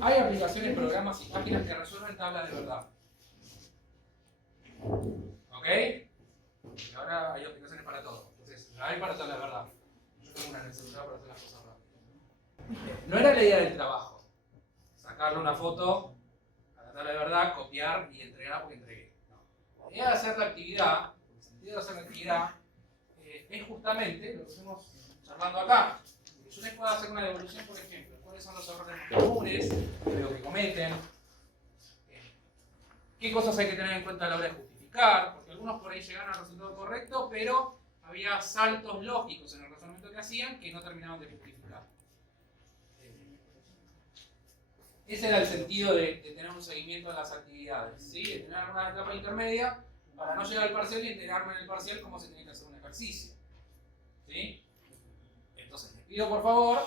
Hay aplicaciones, programas y páginas que resuelven tablas de verdad. ¿Ok? Y ahora hay aplicaciones para todo. Entonces, hay para tablas de verdad. Yo tengo una necesidad para hacer las cosas rápido. No era la idea del trabajo. Sacarle una foto a la tabla de verdad, copiar y entregar porque entregué. No. La idea de hacer la actividad, el sentido de hacer la actividad, es justamente lo que estamos charlando acá. Yo les puedo hacer una devolución, por ejemplo. ¿Cuáles son los errores más comunes? Lo que cometen. ¿Qué cosas hay que tener en cuenta a la hora de justificar? Porque algunos por ahí llegaron al resultado correcto, pero había saltos lógicos en el razonamiento que hacían que no terminaban de justificar. Ese era el sentido de tener un seguimiento de las actividades, ¿sí? De tener una etapa intermedia para no llegar al parcial y enterarme en el parcial cómo se tiene que hacer un ejercicio. ¿Sí? Entonces, les pido por favor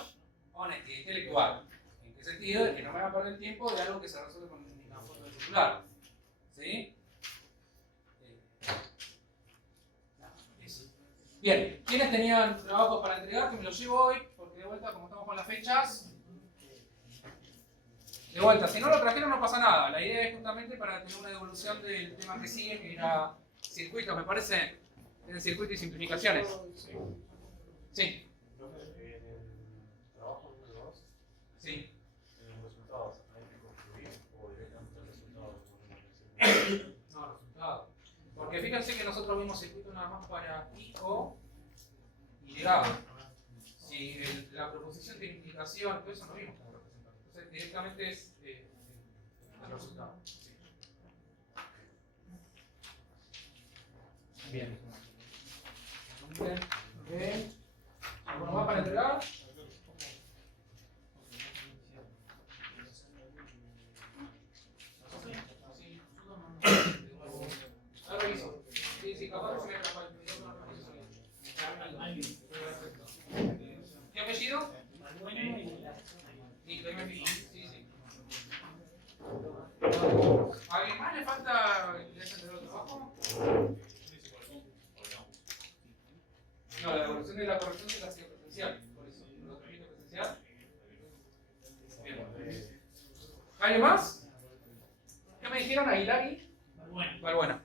honestidad intelectual. ¿En qué sentido? De que no me va a perder el tiempo de algo que se resuelve con una foto del celular. ¿Sí? Bien, ¿quiénes tenían trabajos para entregar? Que me los llevo hoy, porque de vuelta, como estamos con las fechas, de vuelta, si no lo trajeron no pasa nada. La idea es justamente para tener una devolución del tema que sigue, que era circuitos, me parece, en circuitos y simplificaciones. Sí. Trabajo número 2. Sí. En los resultados, ¿hay que construir o directamente el resultado? No, resultado. Porque fíjense que nosotros vimos circuito nada más para IO y llegado. Si la proposición tiene implicación, todo eso no vimos como representante. Entonces directamente es el resultado. Sí. Bien. Bien. Bien. ¿Alguno más para entregar? Ahora reviso. Sí, sí, capaz que se me atrapa el perfecto. ¿Qué apellido? Sí, sí, sí. ¿A alguien más le falta interesante del trabajo? No, la devolución de la corrección se la hacía presencial. Por eso, ¿lo transmite presencial? Bien. ¿Alguien más? ¿Qué me dijeron? ¿Aguilari? Balbuena.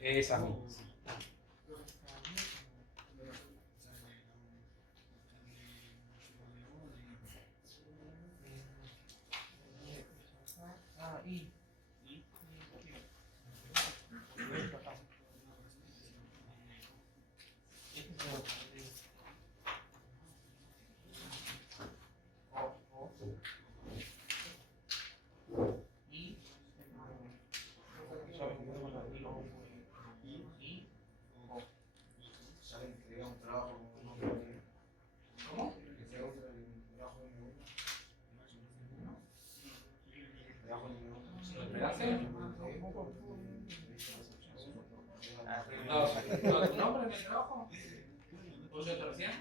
Esa misma. ¿Cómo? ¿Tu nombre en el trabajo? ¿O yo te recién?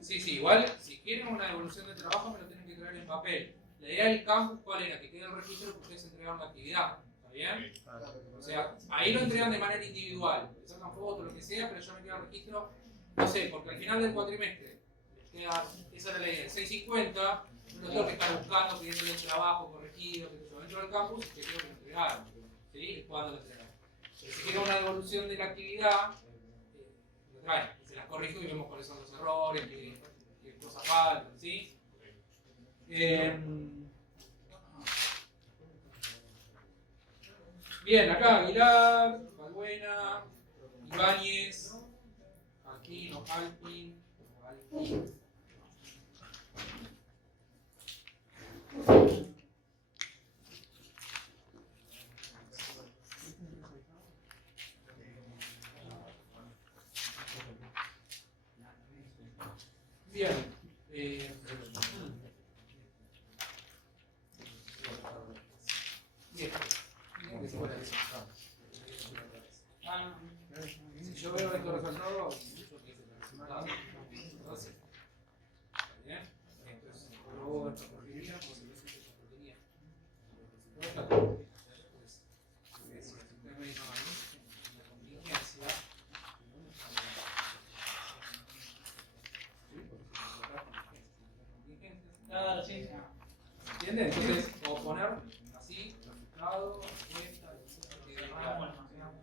Sí, sí, igual, si quieren una devolución de trabajo me lo tienen que traer en papel. La idea del campus, ¿cuál era? Que quede el registro que ustedes entregaron la actividad. ¿Está bien? O sea, ahí lo entregan de manera individual. Le sacan fotos, lo que sea, pero yo me quedo el registro, no sé, porque al final del cuatrimestre, queda, esa era la idea, 6.50, no tengo que estar buscando, pidiéndole el trabajo corregido, que yo entro al campus y chequeo que lo entregaron. ¿Sí? ¿Cuándo lo entregaron? Si quieren una devolución de la actividad, lo traen, se las corrijo y vemos cuáles son los errores, qué cosas faltan, ¿sí? Bien, acá Aguilar, Balbuena, Ibáñez, Aquino, Alpin, Alpin. Bien. Bien. Si yo veo estos resultados, yo quise el resultado. Entonces, ¿está bien? Entonces, luego esta porquería, pues esta porquería. entiende? Entonces, o poner así, resultado, esta,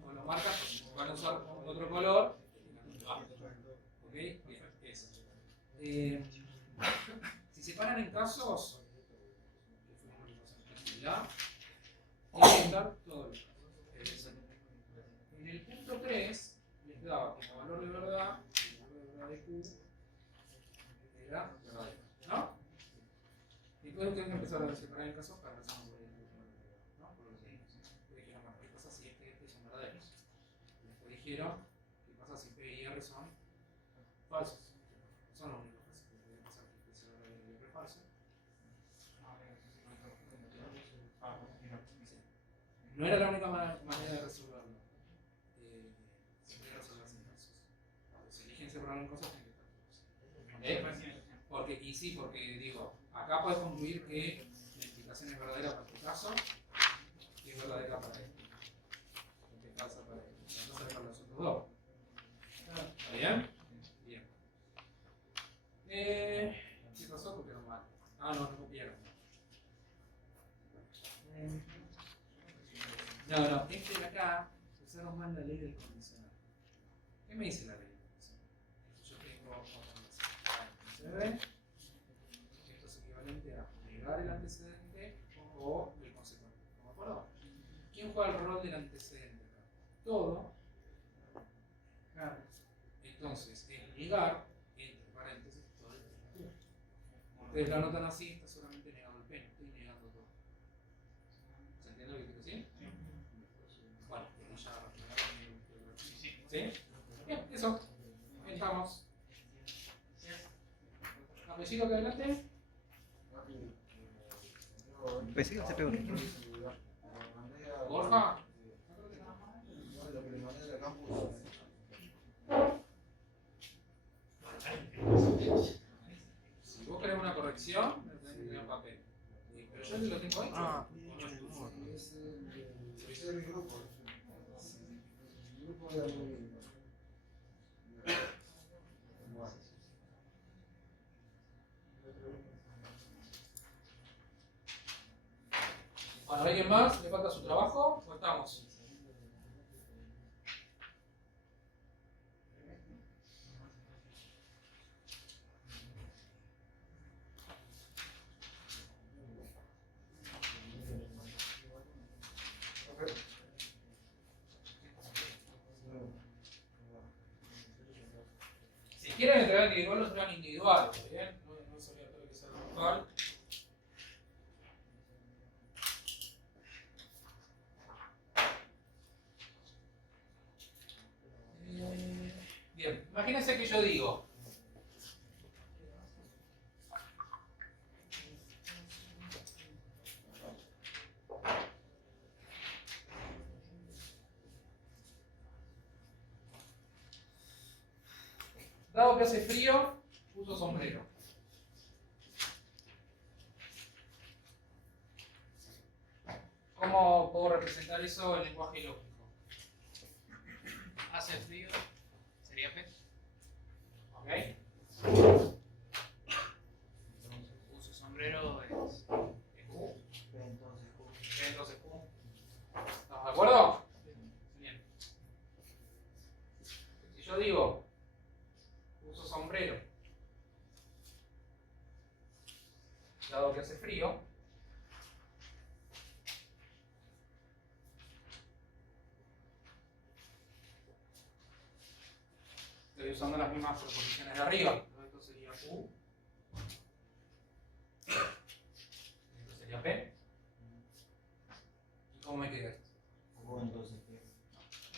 o lo marcas, van a usar otro color. ¿Ok? Bien, eso. Si se paran en casos, ¿ya? Tiene que estar todo el caso. En el punto 3, les daba como valor de verdad, el valor de verdad de Q era verdadero, ¿no? Y después ustedes empezaron a separar el caso para hacer un ¿no? Por lo que dijeron, bueno, ¿qué pasa si este y este son verdaderos? Después dijeron, ¿qué pasa si P y R son falsos? Son los únicos casos que pueden pasar que sea verdadero y R falso. No era la única manera de resolverlo. Se puede resolver sin casos. Si eligen separar en cosas, tienen que estar todos. Porque, y sí, porque digo, acá puedes concluir que la explicación es verdadera para tu caso y es verdadera para este. Porque pasa para este. No sale para los otros dos. ¿Está bien? Bien. ¿Qué pasó? Copiaron mal. Ah, no copiaron. No, este de acá usaron mal la ley del condicional. ¿Qué me dice la ley del condicional? Yo tengo antecedente. Esto es equivalente a negar el antecedente o el consecuente. ¿De acuerdo? ¿Quién juega el rol del antecedente acá? Todo. Claro. Entonces, es negar, entre paréntesis, todo el Q. Ustedes lo anotan así, está solamente negado el P, no estoy negando todo. ¿Se entiende lo que quiero decir? Bueno, pues ya ¿sí? Bien, eso. Ahí estamos. ¿Apellido acá adelante? Pues sí, se pegó. Borja. Si vos querés una corrección, tenés que tener papel. Pero yo te lo tengo hecho. Ah, Es el grupo. El grupo de algoritmos. Bueno, ¿alguien más? ¿Le falta su trabajo? ¿O estamos? Si quieren entregar individual, lo entregan individual. ¿Está bien? No es obligatorio que sea grupal. Bien, imagínense que yo digo. Dado que hace frío, uso sombrero. ¿Cómo puedo representar eso en lenguaje lógico? Hace frío, sería P. ¿Ok? Uso sombrero es Q. Entonces Q. ¿Estamos de acuerdo? Bien. Si yo digo uso sombrero, dado que hace frío, estoy usando las mismas proposiciones de arriba. Esto sería Q. Esto sería P. ¿Y cómo me queda esto?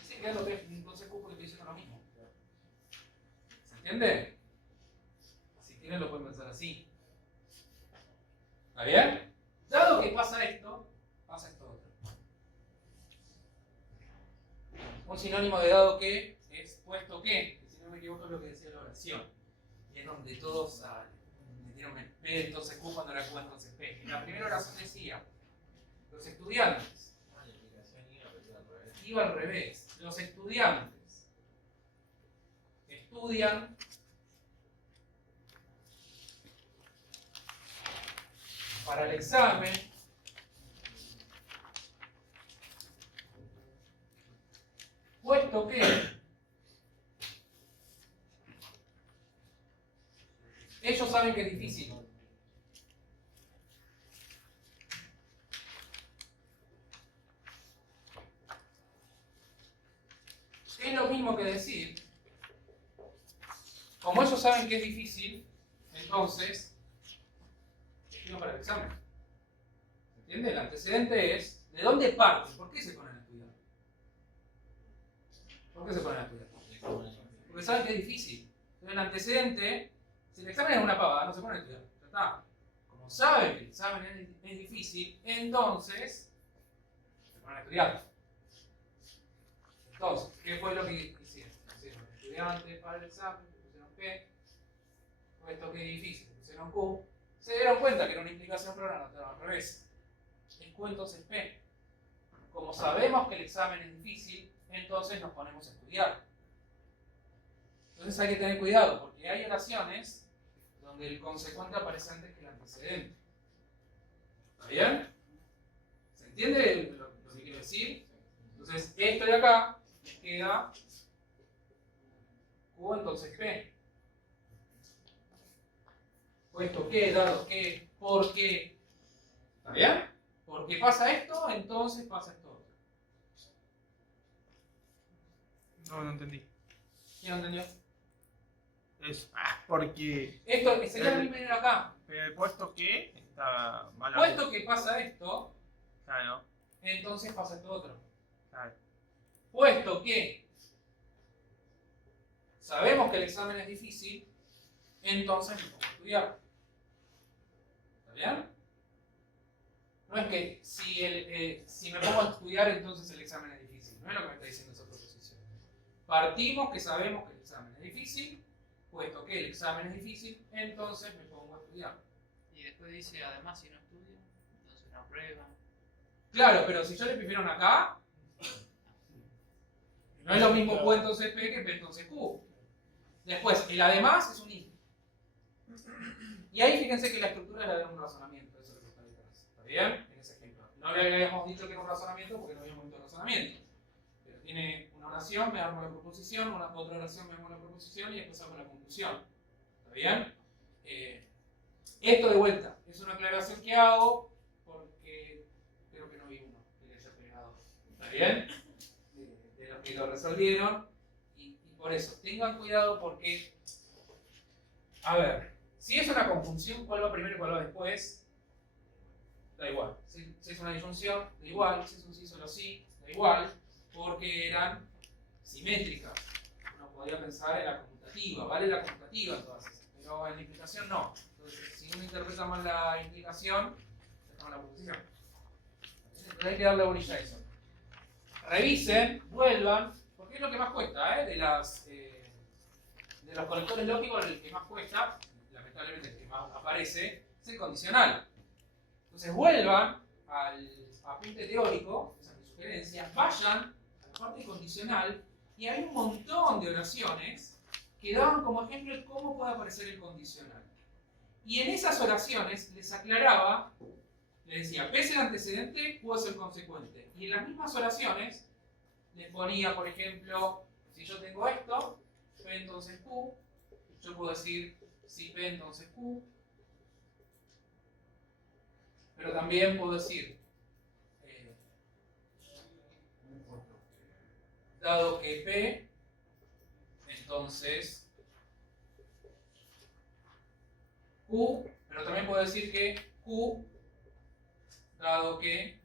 Sí, queda P, entonces Q porque estoy diciendo lo mismo. ¿Se entiende? Si quieren lo pueden pensar así. ¿Está bien? Dado que pasa esto otro. Un sinónimo de dado que es puesto que si no me equivoco es lo que decía la oración. Y es donde todos metieron P, entonces Q, cuando era Q, entonces P. En la primera oración decía, los estudiantes. Iba al revés. Los estudiantes estudian para el examen puesto que ellos saben que es difícil. Es lo mismo que decir, como ellos saben que es difícil, entonces estudian para el examen. ¿Se entiende? El antecedente es, ¿de dónde parten? ¿Por qué se ponen a estudiar? ¿Por qué se ponen a estudiar? Porque saben que es difícil. Entonces el antecedente, si el examen es una pavada, no se ponen a estudiar. Ya está. Como saben que el examen es difícil, entonces se ponen a estudiar. Entonces, ¿qué fue lo que hicieron? Pusieron estudiantes para el examen, pusieron P, puesto que es difícil, pusieron Q. Se dieron cuenta que era una implicación, pero la anotaron al revés. El Q entonces P. Como sabemos que el examen es difícil, entonces nos ponemos a estudiar. Entonces hay que tener cuidado, porque hay oraciones donde el consecuente aparece antes que el antecedente. ¿Está bien? ¿Se entiende lo que quiero decir? Entonces, esto de acá les queda Q, entonces P. Puesto que, dado que, porque. ¿Está bien? Porque pasa esto, entonces pasa esto otro. No entendí. ¿Quién entendió? Es porque Esto sería lo mismo de acá. puesto que está mal. Puesto que pasa esto, Claro, entonces pasa esto otro. claro. Puesto que sabemos que el examen es difícil, entonces me pongo a estudiar. ¿Está bien? No es que si me pongo a estudiar, entonces el examen es difícil. No es lo que me está diciendo esa proposición. Partimos que sabemos que el examen es difícil, puesto que el examen es difícil, entonces me pongo a estudiar. Y después dice, además, si no estudian, entonces no aprueban. Claro, pero si yo le prefiero acá, no es lo mismo Q entonces P que P entonces Q. Después, el además es un I. Y ahí fíjense que la estructura era de un razonamiento, eso es lo que está detrás. ¿Está bien? En ese ejemplo. No le habíamos dicho que era un razonamiento porque no habíamos visto razonamiento. Pero tiene una oración, me armo la proposición, otra oración, me armo la proposición y después hago la conclusión. ¿Está bien? Esto de vuelta es una aclaración que hago porque creo que no vi uno que le haya pegado. ¿Está bien? De los que lo resolvieron. Y por eso, tengan cuidado porque, a ver, si es una conjunción, ¿cuál va primero y cuál va después? Da igual. Si es una disyunción, da igual. Si es un sí solo sí, da igual. Porque eran simétricas. Uno podría pensar en la conmutativa, vale la conmutativa en todas esas, pero en la implicación no. Entonces, si uno interpreta mal la implicación, dejamos la proposición. Entonces hay que darle bolilla a eso. Revisen, vuelvan, porque es lo que más cuesta, de los conectores lógicos, el que más cuesta, lamentablemente el que más aparece, es el condicional. Entonces vuelvan al apunte teórico, esa es mi sugerencia, vayan a la parte condicional y hay un montón de oraciones que daban como ejemplo el cómo puede aparecer el condicional. Y en esas oraciones les aclaraba, les decía, P es el antecedente, Q es el consecuente. Y en las mismas oraciones les ponía, por ejemplo, si yo tengo esto, P entonces Q, yo puedo decir si P entonces Q, pero también puedo decir, dado que P, entonces Q, pero también puedo decir que Q, dado que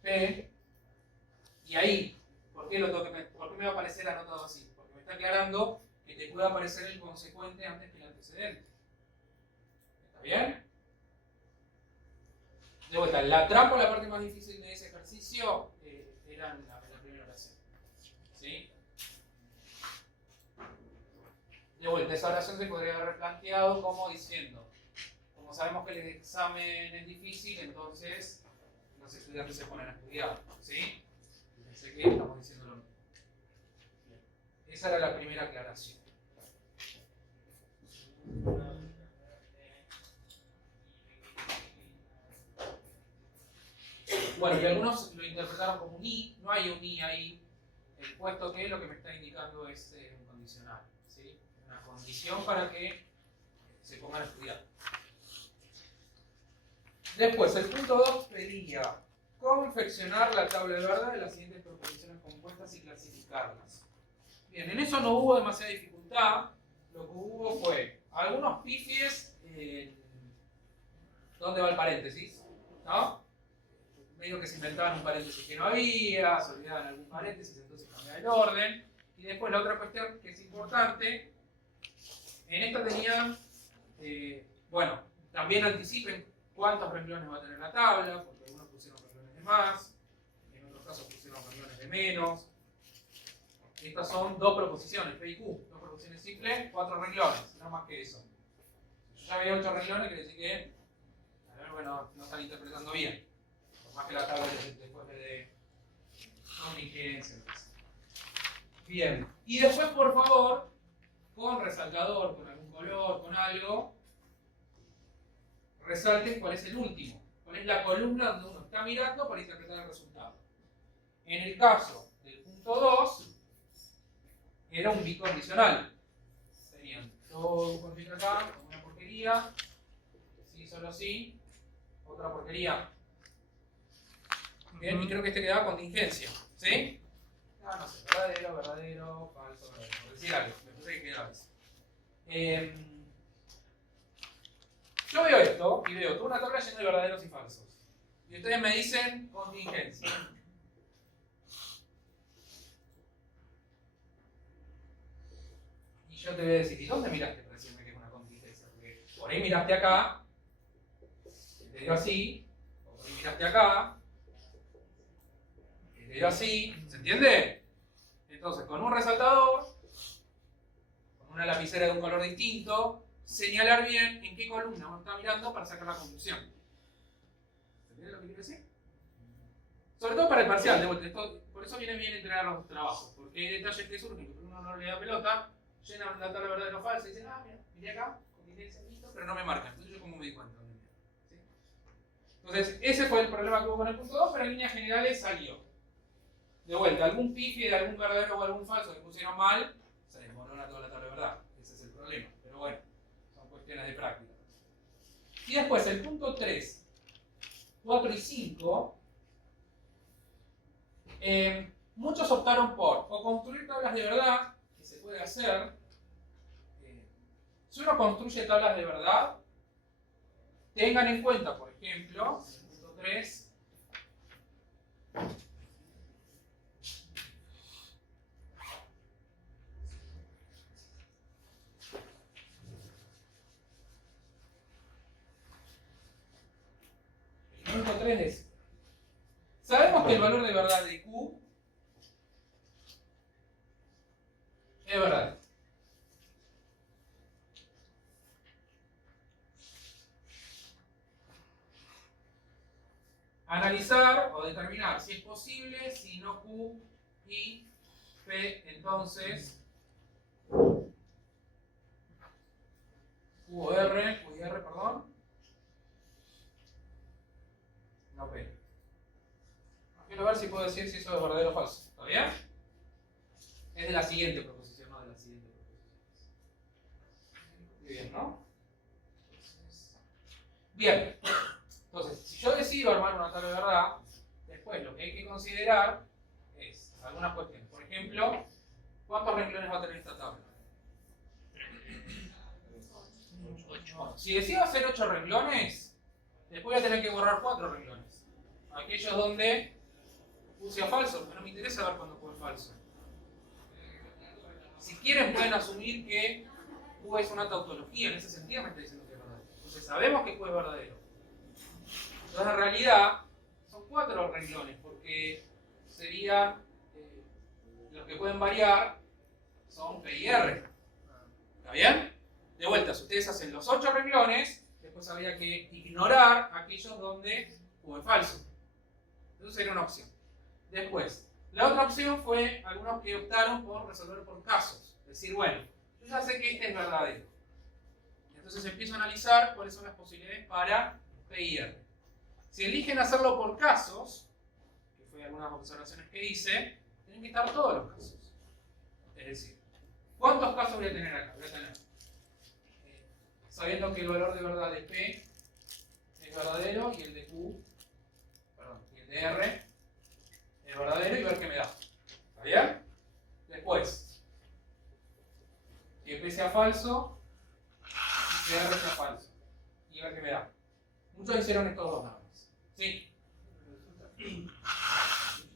P, y ahí, ¿por qué me va a aparecer anotado así? Porque me está aclarando que te puede aparecer el consecuente antes que el antecedente. ¿Está bien? De vuelta, la trampa, la parte más difícil de ese ejercicio, era en la primera oración. ¿Sí? De vuelta, esa oración se podría haber replanteado como diciendo, como sabemos que el examen es difícil, entonces los estudiantes se ponen a estudiar. ¿Sí? Pensé que estamos diciendo lo mismo. Esa era la primera aclaración. Bueno, y algunos lo interpretaron como un i, no hay un i ahí, puesto que lo que me está indicando es un condicional, ¿sí? Una condición para que se pongan a estudiar. Después, el punto 2 pedía confeccionar la tabla de verdad de las siguientes proposiciones compuestas y clasificarlas. Bien, en eso no hubo demasiada dificultad, lo que hubo fue algunos pifies en dónde va el paréntesis, ¿no? Medio que se inventaban un paréntesis que no había, se olvidaban algún paréntesis, entonces cambiaba el orden. Y después la otra cuestión que es importante, en esta tenían, bueno, también anticipen cuántos renglones va a tener la tabla, porque algunos pusieron renglones de más, en otros casos pusieron renglones de menos. Estas son dos proposiciones, P y Q, dos proposiciones simples, 4 renglones, no más que eso. Si yo ya había 8 renglones, quiere decir que, bueno, no están interpretando bien. Por más que la tabla después le dé contingencia. Bien, y después, por favor, con resaltador, con algún color, con algo, resalten cuál es el último, cuál es la columna donde uno está mirando para interpretar el resultado. En el caso del punto 2, era un bicondicional. Tenían todo contigo acá, como una porquería, sí, solo sí, otra porquería. Bien, y creo que este quedaba contingencia, ¿sí? No sé, verdadero, verdadero, falso, verdadero. Por decir algo, me puse que quedaba eso. Yo veo esto y veo toda una tabla llena de verdaderos y falsos. Y ustedes me dicen contingencia. Y yo te voy a decir, ¿y dónde miraste para decirme que es una contingencia? Porque por ahí miraste acá, te dio así, o por ahí miraste acá, te dio así, ¿se entiende? Entonces, con un resaltador, con una lapicera de un color distinto, señalar bien en qué columna uno está mirando para sacar la conclusión. ¿Se entiende lo que quiero decir? Sobre todo para el parcial, de vuelta. Por eso viene bien entregar los trabajos, porque hay detalles que surgen, que uno no le da pelota, llenan la tabla verdadero o falso y dicen, ah, mira, miré acá, contingencia, listo, pero no me marcan. Entonces yo como me di cuenta. ¿Sí? Entonces, ese fue el problema que hubo con el punto 2, pero en líneas generales salió. De vuelta, algún pifi de algún verdadero o algún falso que pusieron mal, se desmorona toda la tabla de verdad. Ese es el problema. Pero bueno, son cuestiones de práctica. Y después, el punto 3, 4 y 5, muchos optaron por o construir tablas de verdad, que se puede hacer. Si uno construye tablas de verdad, tengan en cuenta, por ejemplo, el punto 3, punto 3 es, sabemos que el valor de verdad de Q es verdad. Analizar o determinar si es posible, si no Q y P, entonces Q y R, perdón, no P. Quiero ver si puedo decir si eso es verdadero o falso. ¿Está bien? Es de la siguiente proposición, no de la siguiente proposición. Muy bien, ¿no? Bien. Entonces, si yo decido armar una tabla de verdad, después lo que hay que considerar es algunas cuestiones. Por ejemplo, ¿cuántos renglones va a tener esta tabla? 8. Bueno, si decido hacer 8 renglones, después voy a tener que borrar 4 renglones. Aquellos donde puse a falso, pero no me interesa ver cuándo fue falso. Si quieren pueden asumir que Q es una tautología, en ese sentido me está diciendo que es verdadero. Entonces sabemos que Q es verdadero. Entonces en realidad son 4 renglones, porque serían los que pueden variar son P y R. ¿Está bien? De vuelta, si ustedes hacen los 8 renglones, después habría que ignorar aquellos donde Q es falso. Eso sería una opción. Después, la otra opción fue algunos que optaron por resolver por casos. Es decir, bueno, yo ya sé que este es verdadero. Entonces empiezo a analizar cuáles son las posibilidades para P y R. Si eligen hacerlo por casos, fue algunas observaciones que hice, tienen que estar todos los casos. Es decir, ¿cuántos casos voy a tener acá? Voy a tener, sabiendo que el valor de verdad de P es verdadero y el de Q, perdón, y el de R es verdadero y ver qué me da. ¿Está bien? Después, que P sea falso y que R sea falso. Y ver qué me da. Muchos hicieron estos dos nada más. ¿Sí?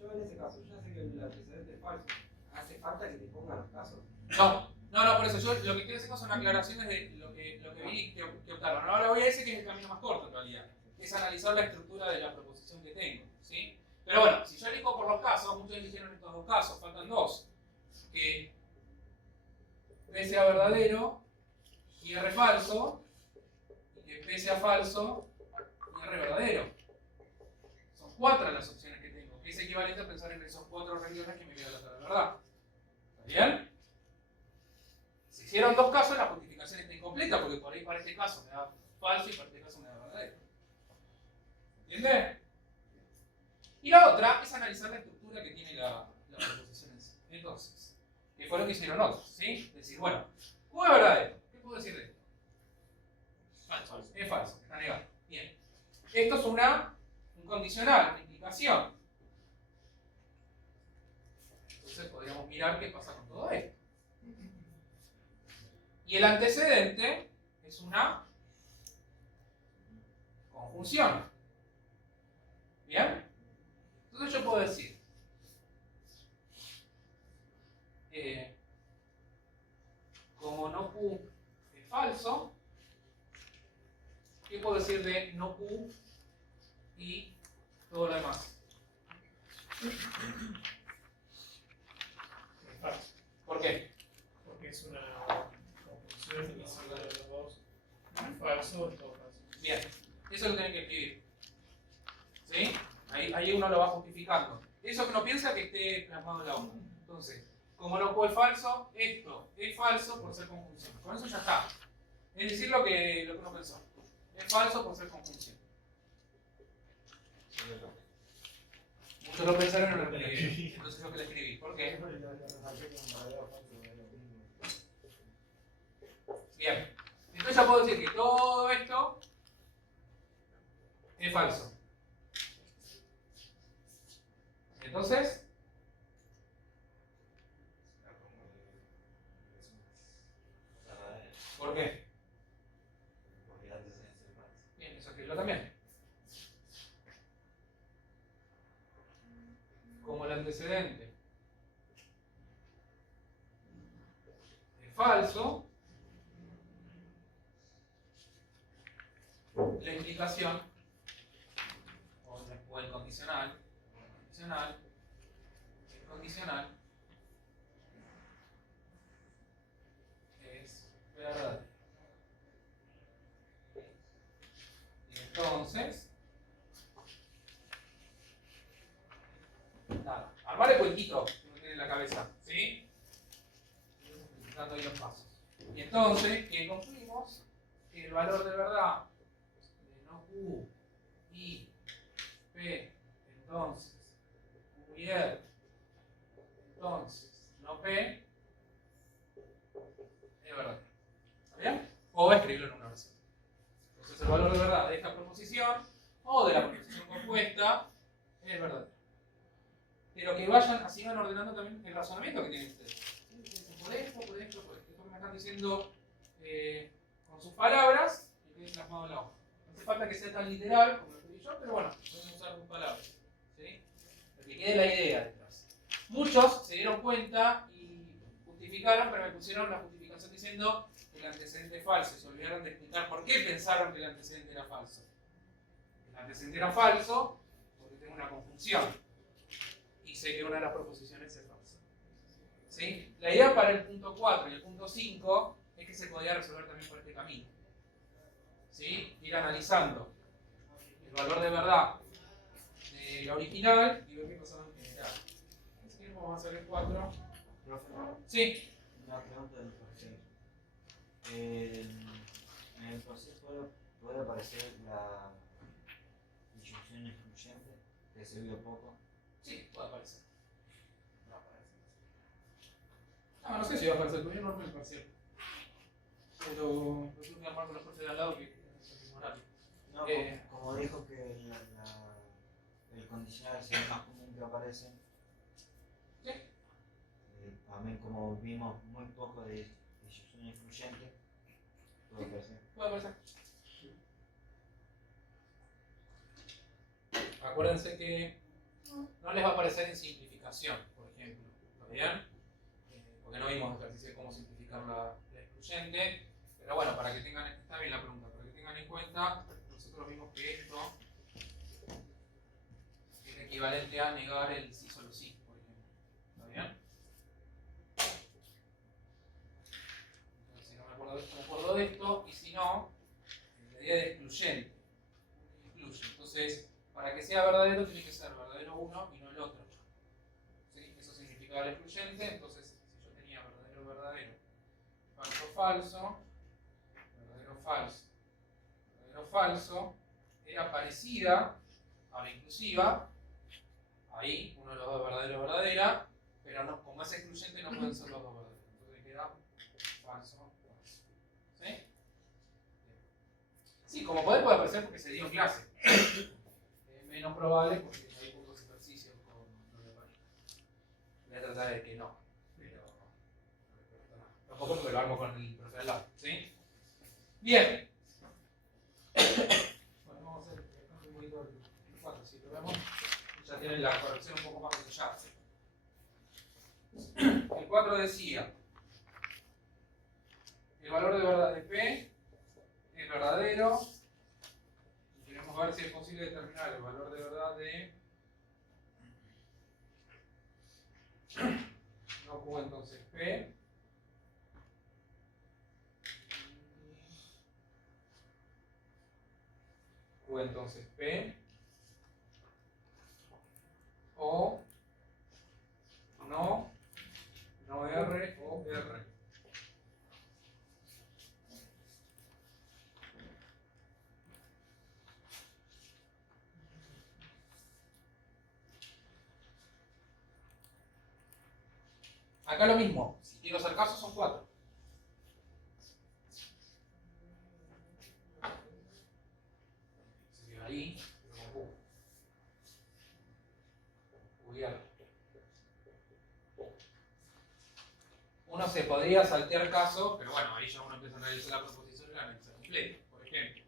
Yo en ese caso, ya sé que el antecedente es falso. ¿Hace falta que te pongan los casos? No, por eso yo lo que estoy haciendo son aclaraciones de lo que vi que optaron. Ahora voy a decir que es el camino más corto en realidad, que es analizar la estructura de la proposición que tengo. ¿Sí? Pero bueno, si yo elijo por los casos, muchos eligieron estos dos casos, faltan dos. Que P sea verdadero y R falso, y que P sea falso y R verdadero. Son 4 las opciones que tengo, que es equivalente a pensar en esos 4 renglones que me queda la tabla de verdad. ¿Está bien? Si hicieron dos casos, la justificación está incompleta, porque por ahí para este caso me da falso y para este caso me da verdadero. ¿Entiendes? Y la otra es analizar la estructura que tiene la proposición en sí. Entonces, que fue lo que hicieron otros, ¿sí? Decir, bueno, Q es verdadero. ¿Qué puedo decir de esto? Falso. Es falso, está negado. Bien. Esto es un condicional, una implicación. Entonces podríamos mirar qué pasa con todo esto. Y el antecedente es una conjunción. ¿Bien? Entonces yo puedo decir, como no Q es falso, ¿qué puedo decir de no Q y todo lo demás? Es falso, ¿Por qué? porque es una conjunción y si uno de los dos es falso, es todo falso. Bien, eso lo tienen que escribir. ¿Sí? Ahí uno lo va justificando. Eso que uno piensa que esté plasmado en la hoja. Entonces, como no Q es falso, esto es falso por ser conjunción. Con eso ya está. Es decir lo que uno pensó. Es falso por ser conjunción. Muchos lo pensaron y no lo escribieron. Entonces yo que lo escribí. ¿Por qué? Bien. Entonces ya puedo decir que todo esto es falso. Entonces, ¿por qué? Bien, eso escribirlo también. Como el antecedente es falso, la implicación o el condicional es verdad. Y entonces, nada, armar el cuentito que uno tiene en la cabeza, ¿sí? Dando ahí los pasos. Y entonces, que concluimos que el valor de verdad de no Q y P, entonces Q y R, entonces no P, es verdad. ¿Está bien? O escribirlo en una oración. Entonces el valor de verdad de esta proposición o de la proposición compuesta es verdad. Pero que vayan, así van ordenando también el razonamiento que tienen ustedes. Por esto, por esto, por esto. Esto que me están diciendo con sus palabras y que es plasmado en la hoja. No hace falta que sea tan literal como lo escribí yo, pero bueno, pueden usar sus palabras. ¿Sí? Para que quede la idea detrás. Muchos se dieron cuenta y justificaron, pero me pusieron la justificación diciendo que el antecedente es falso. Se olvidaron de explicar por qué pensaron que el antecedente era falso. El antecedente era falso porque tengo una conjunción. Y sé que una de las proposiciones es falsa. ¿Sí? La idea para el punto 4 y el punto 5 es que se podía resolver también por este camino. ¿Sí? Ir analizando el valor de verdad de la original y ver qué pasaba en general. Así que vamos a hacer el 4. Profe, Sí. una pregunta del profe. En el proceso puede aparecer la disyunción excluyente, que se vio poco. Sí. si va a aparecer, todavía no armé el parcial. Pero tengo que armar con los profes de al lado que es el mismo horario. No, como dijo que el condicional es el más común que aparece. Sí. También como vimos muy poco de disyunción influyente, puede aparecer. Puede aparecer. Acuérdense que no les va a aparecer en simplificación, por ejemplo. ¿Está bien? Porque no vimos ejercicio de cómo simplificar la excluyente. Pero bueno, para que tengan, está bien la pregunta, para que tengan en cuenta, nosotros vimos que esto es equivalente a negar el sí solo sí, por ejemplo. ¿Está bien? Entonces, si no me acuerdo de esto, me acuerdo de esto, y si no, la idea de excluyente. Excluye. Entonces, para que sea verdadero, tiene que ser verdadero uno y no el otro. ¿Sí? Eso significaba el excluyente. Entonces, si yo tenía verdadero, verdadero, falso, falso, verdadero, falso, verdadero, falso, era parecida a la inclusiva. Ahí, uno de los dos verdadero, verdadera, pero no, como es excluyente, no pueden ser los dos verdaderos. Entonces queda falso, falso. ¿Sí? Sí, como puede aparecer porque se dio en clase. Menos probable porque hay pocos ejercicios con lo de página. Voy a tratar de que no, pero tampoco porque lo hago con el profe al lado, ¿sí? Bien. Bueno, vamos a hacer un poquito el 4, si lo vemos, ya tienen la corrección un poco más detallada. El 4 decía, el valor de verdad de P es verdadero. Queremos ver si es posible determinar el valor de verdad de no Q, entonces P Q, entonces P o no R o R. Acá lo mismo, si quiero hacer caso son 4. Se queda ahí, uno se podría saltear caso, pero bueno, ahí ya uno empieza a analizar la proposición y la analiza completa. Por ejemplo,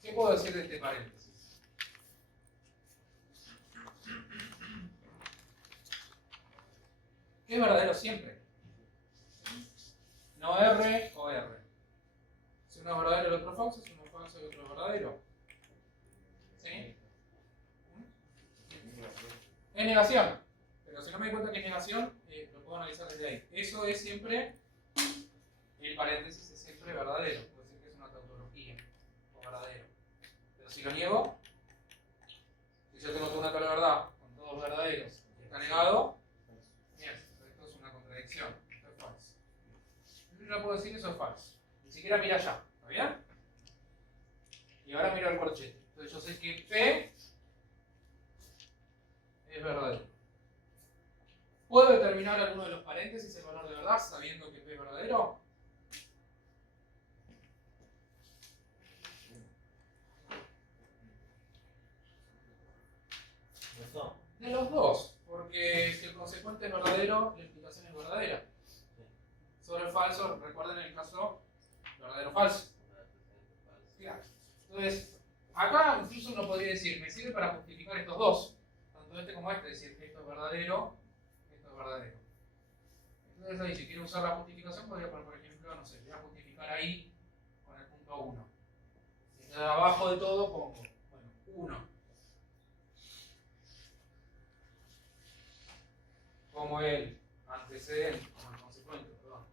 ¿qué puedo decir de este paréntesis? ¿Qué es verdadero siempre? No R o R. Si uno es verdadero y el otro falso, si uno es falso y el otro es verdadero. ¿Sí? Es negación. Pero si no me doy cuenta que es negación, lo puedo analizar desde ahí. Eso es siempre, el paréntesis es siempre verdadero. Puedo decir que es una tautología o verdadero. Pero si lo niego, si yo tengo toda una tabla de verdad con todos verdaderos y está negado, bien, esto es una contradicción. Esto es falso. Yo no puedo decir eso es falso. Ni siquiera mira allá. ¿Está bien? Y ahora miro el corchete. Entonces yo sé que P es verdadero. ¿Puedo determinar alguno de los paréntesis el valor de verdad sabiendo que P es verdadero? De los dos, porque si el consecuente es verdadero, la implicación es verdadera. Sobre el falso, recuerden el caso verdadero-falso. Claro. Entonces, acá incluso uno podría decir, me sirve para justificar estos dos, tanto este como este, decir que esto es verdadero, esto es verdadero. Entonces ahí, si quiero usar la justificación, podría poner, por ejemplo, no sé, voy a justificar ahí con el punto 1. Y abajo de todo pongo, bueno, 1. Como el antecedente, como el consecuente, perdón.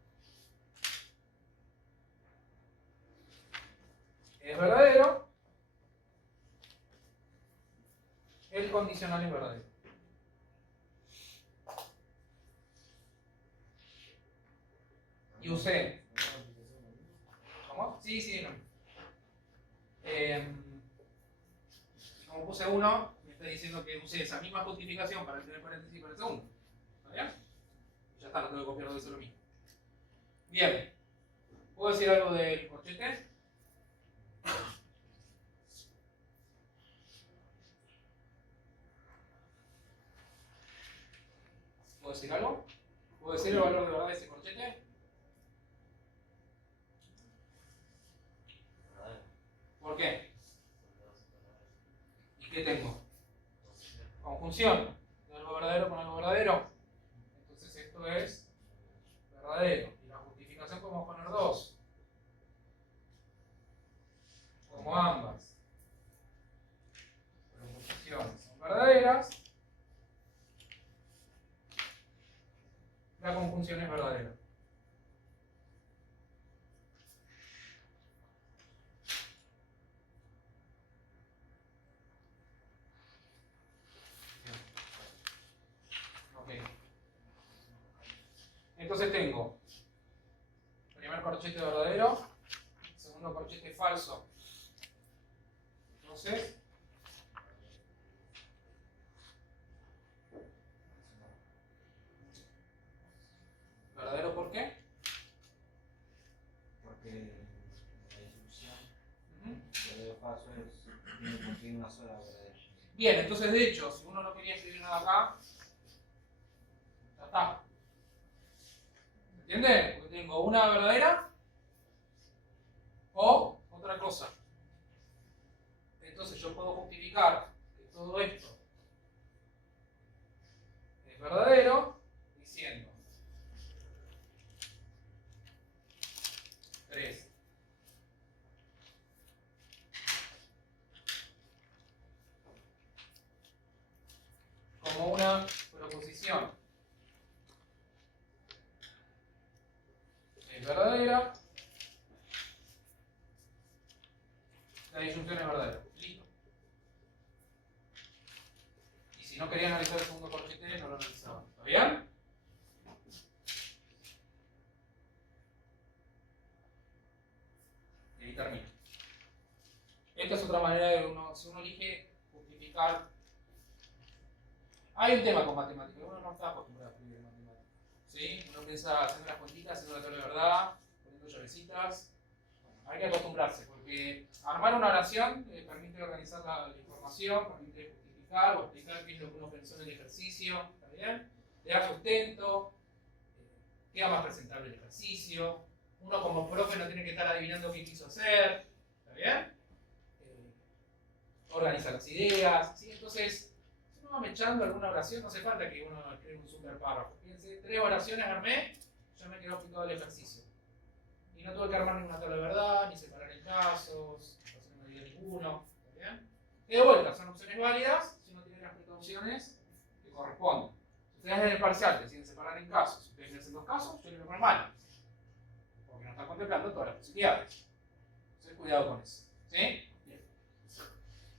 Es verdadero, el condicional es verdadero. Y usé. ¿Cómo? Sí, sí, no. Como puse 1, me está diciendo que usé esa misma justificación para el primer paréntesis y para el segundo. ¿Está bien? Ya está, no tengo que copiar de eso lo mismo. Bien. ¿Puedo decir algo del corchete? ¿Puedo decir algo? ¿Puedo decir el valor de verdad de ese corchete? verdadero. ¿Por qué? Porque dos son verdaderos. ¿Y qué tengo? Dos son ciertos. Conjunción de algo verdadero con algo verdadero. Entonces esto es verdadero. Y la justificación podemos poner dos. Como ambas proposiciones son verdaderas, la conjunción es verdadera. Ok. Entonces tengo primer corchete verdadero, segundo corchete falso. Entonces, ¿verdadero por qué? Porque la distribución Ujú. verdadero falso tiene que cumplir una sola verdadera. Bien, entonces de hecho, si uno no quería escribir nada acá, ya está. ¿Entiende? Porque tengo una verdadera o otra cosa. Entonces yo puedo justificar que todo esto es verdadero diciendo 3. Como una proposición es verdadera, la disyunción es verdadera. Listo. Y si no quería analizar el segundo corchete, no lo analizaban. ¿Está bien? Y ahí termino. Esta es otra manera de uno, si uno elige justificar. Hay un tema con matemáticas, uno no está acostumbrado a escribir matemáticas. ¿Sí? Uno piensa haciendo las cuentitas, haciendo la tabla de verdad, poniendo llavecitas. Hay que acostumbrarse, porque armar una oración permite organizar la información, permite justificar o explicar qué es lo que uno pensó en el ejercicio, ¿está bien? Le da sustento, queda más presentable el ejercicio, uno como profe no tiene que estar adivinando qué quiso hacer, ¿está bien? Organiza las ideas, ¿sí? Entonces, si uno va mechando alguna oración, no hace falta que uno escriba un super párrafo. Fíjense, 3 oraciones armé, ya me quedó explicado el ejercicio. Y no tuve que armar ninguna tabla de verdad, ni separar en casos, no me dio ninguno, ¿está bien? Y de vuelta, son opciones válidas si uno tiene las precauciones que corresponden. Si ustedes en el parcial deciden separar en casos, si ustedes hacen 2 casos, yo le voy a poner mal. Porque no están contemplando todas las posibilidades. Entonces, cuidado con eso. ¿Sí? Bien.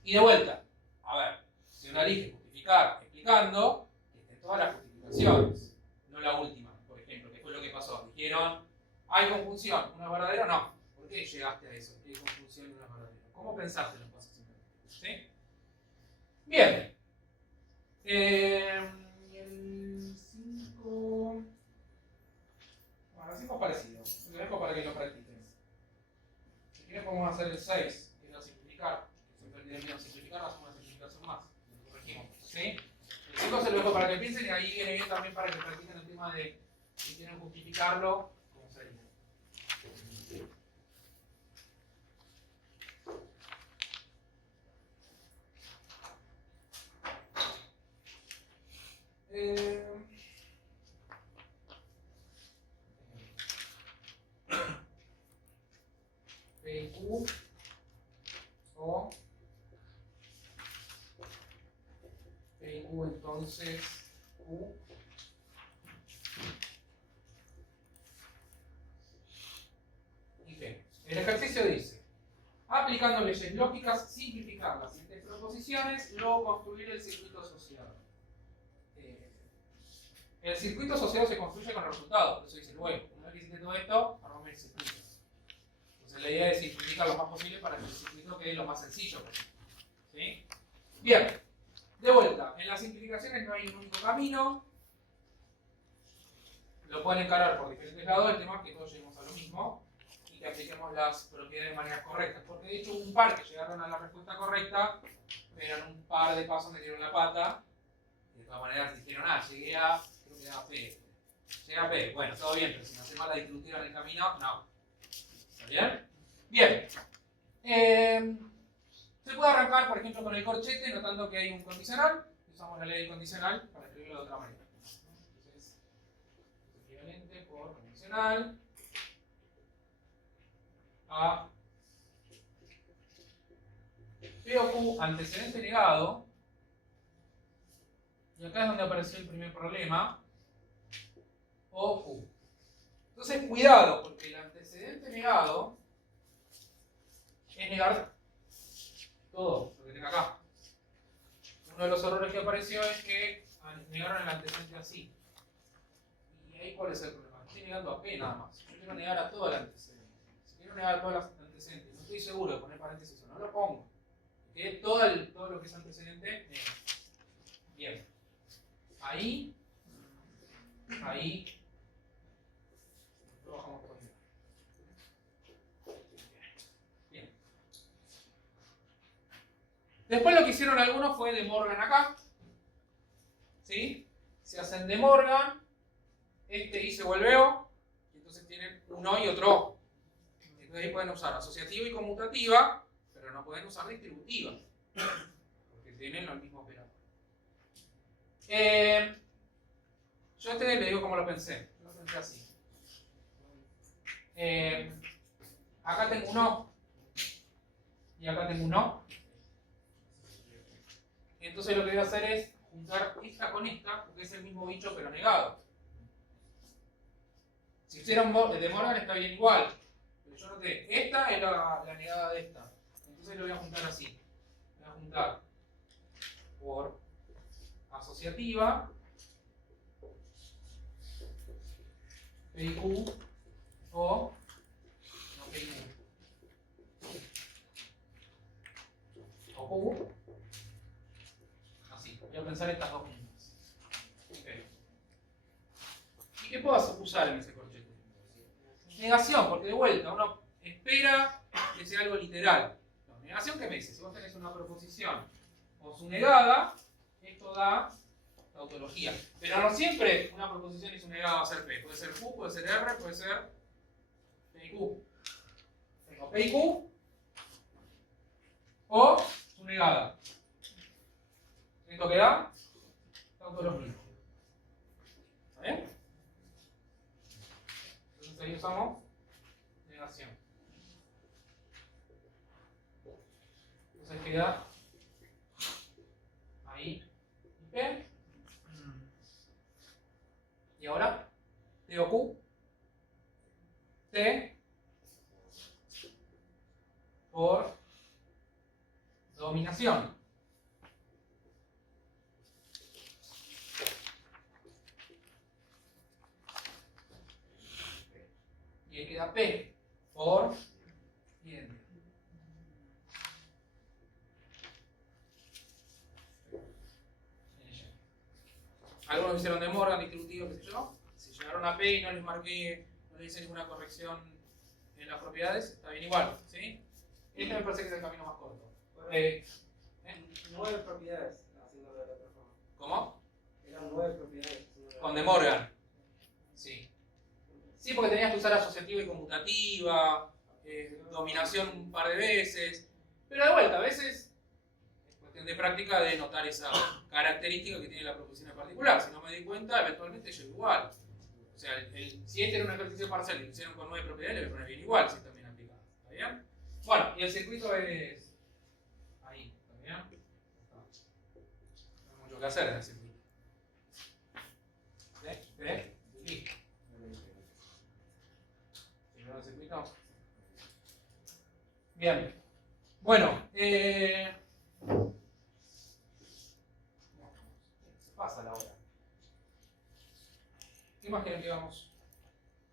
Y de vuelta, a ver, si uno elige justificar explicando, que estén todas las justificaciones, no la última, por ejemplo, que fue lo que pasó. Dijeron, ¿hay conjunción? ¿Una verdadera? No. ¿Por qué llegaste a eso? ¿Qué conjunción y una verdadera? ¿Cómo pensaste las cosas? ¿Sí? Bien. El 5. Bueno, el 5 es parecido. Lo dejo para que lo practiquen. Si quieren, podemos hacer el 6, que es la simplificar. Siempre tienen miedo a simplificar, hacemos una simplificación más. Lo corregimos. ¿Sí? El 5 se lo dejo para que piensen y ahí viene bien también para que practiquen el tema de si quieren justificarlo. ¿Cómo sería? PQ o PQ entonces Q y P. El ejercicio dice, aplicando leyes lógicas, simplificar las siguientes proposiciones, luego construir el circuito asociado. El circuito asociado se construye con el resultado, por eso dice luego, una vez que hiciste todo esto, armame el circuito. Entonces la idea es simplificar lo más posible para que el circuito quede lo más sencillo posible. ¿Sí? Bien, de vuelta, en las simplificaciones no hay un único camino. lo pueden encarar por diferentes lados, el tema es que todos lleguemos a lo mismo y que apliquemos las propiedades de manera correcta. Porque de hecho hubo un par que llegaron a la respuesta correcta, pero en un par de pasos metieron la pata y de todas maneras dijeron, llegué a, creo que era P. Llegué a P, bueno, todo bien, pero si no hacemos la distributiva en el camino, no. ¿Está bien? Bien. Se puede arrancar, por ejemplo, con el corchete, notando que hay un condicional. Usamos la ley del condicional para escribirlo de otra manera. Entonces, equivalente por condicional a P o Q antecedente negado. Y acá es donde apareció el primer problema. O Q. Entonces, cuidado, porque el antecedente negado es negar todo lo que tenga acá. Uno de los errores que apareció es que negaron el antecedente así. ¿Y ahí cuál es el problema? Estoy negando a P nada más. Yo quiero negar a todo el antecedente. Si quiero negar a todos los antecedentes, no estoy seguro de poner paréntesis o no lo pongo. Que todo lo que es antecedente, bien. Ahí lo bajamos por ahí. Bien. Después lo que hicieron algunos fue De Morgan acá. ¿Sí? Se hacen De Morgan. Este I se vuelve O. Y entonces tienen un O y otro O. Entonces ahí pueden usar asociativa y conmutativa, pero no pueden usar distributiva. Porque tienen el mismo operador. Yo a ustedes les digo cómo lo pensé. Lo pensé así. Acá tengo un O. Y acá tengo un O. Entonces lo que voy a hacer es juntar esta con esta, porque es el mismo bicho pero negado. Si hicieran De Morgan está bien igual. Pero yo noté, esta es la negada de esta. Entonces lo voy a juntar así. Voy a juntar por asociativa P y Q o no P y Q. O Q. Así. Voy a pensar estas dos juntas. Okay. ¿Y qué puedo usar en ese corchete? Negación, porque de vuelta uno espera que sea algo literal. No, negación, ¿qué me dice? Si vos tenés una proposición o su negada, esto da tautología. Pero no siempre una proposición y su negada va a ser P. Puede ser Q, puede ser R, puede ser P y Q. Tengo P y Q o su negada. ¿Esto qué da? Tautología. ¿Está bien? Entonces ahí usamos negación. Entonces queda ahí P. Y ahora T o Q. T por dominación. Y ahí queda P por identidad. Algunos hicieron De Morgan, distributivo, qué sé yo. Si llegaron a P y no les marqué, no les hice ninguna corrección en las propiedades, está bien igual, ¿sí? Este me parece que es el camino más corto. 9 propiedades, haciendo de la otra forma. ¿Cómo? Eran 9 propiedades. Con De Morgan. Sí. Sí, porque tenías que usar asociativa y conmutativa, dominación un par de veces. Pero de vuelta, a veces es cuestión de práctica de notar esa característica que tiene la proposición en particular. Si no me di cuenta, eventualmente yo igual. O sea, si este era un ejercicio parcial y lo hicieron con 9 propiedades, le voy a poner bien igual si está bien aplicado. ¿Está bien? Bueno, y el circuito es ahí. ¿Está bien? No hay mucho que hacer en el circuito. ¿Ve? Listo. ¿El circuito? Bien. Bueno, se pasa la hora. ¿Qué más quieren que hagamos?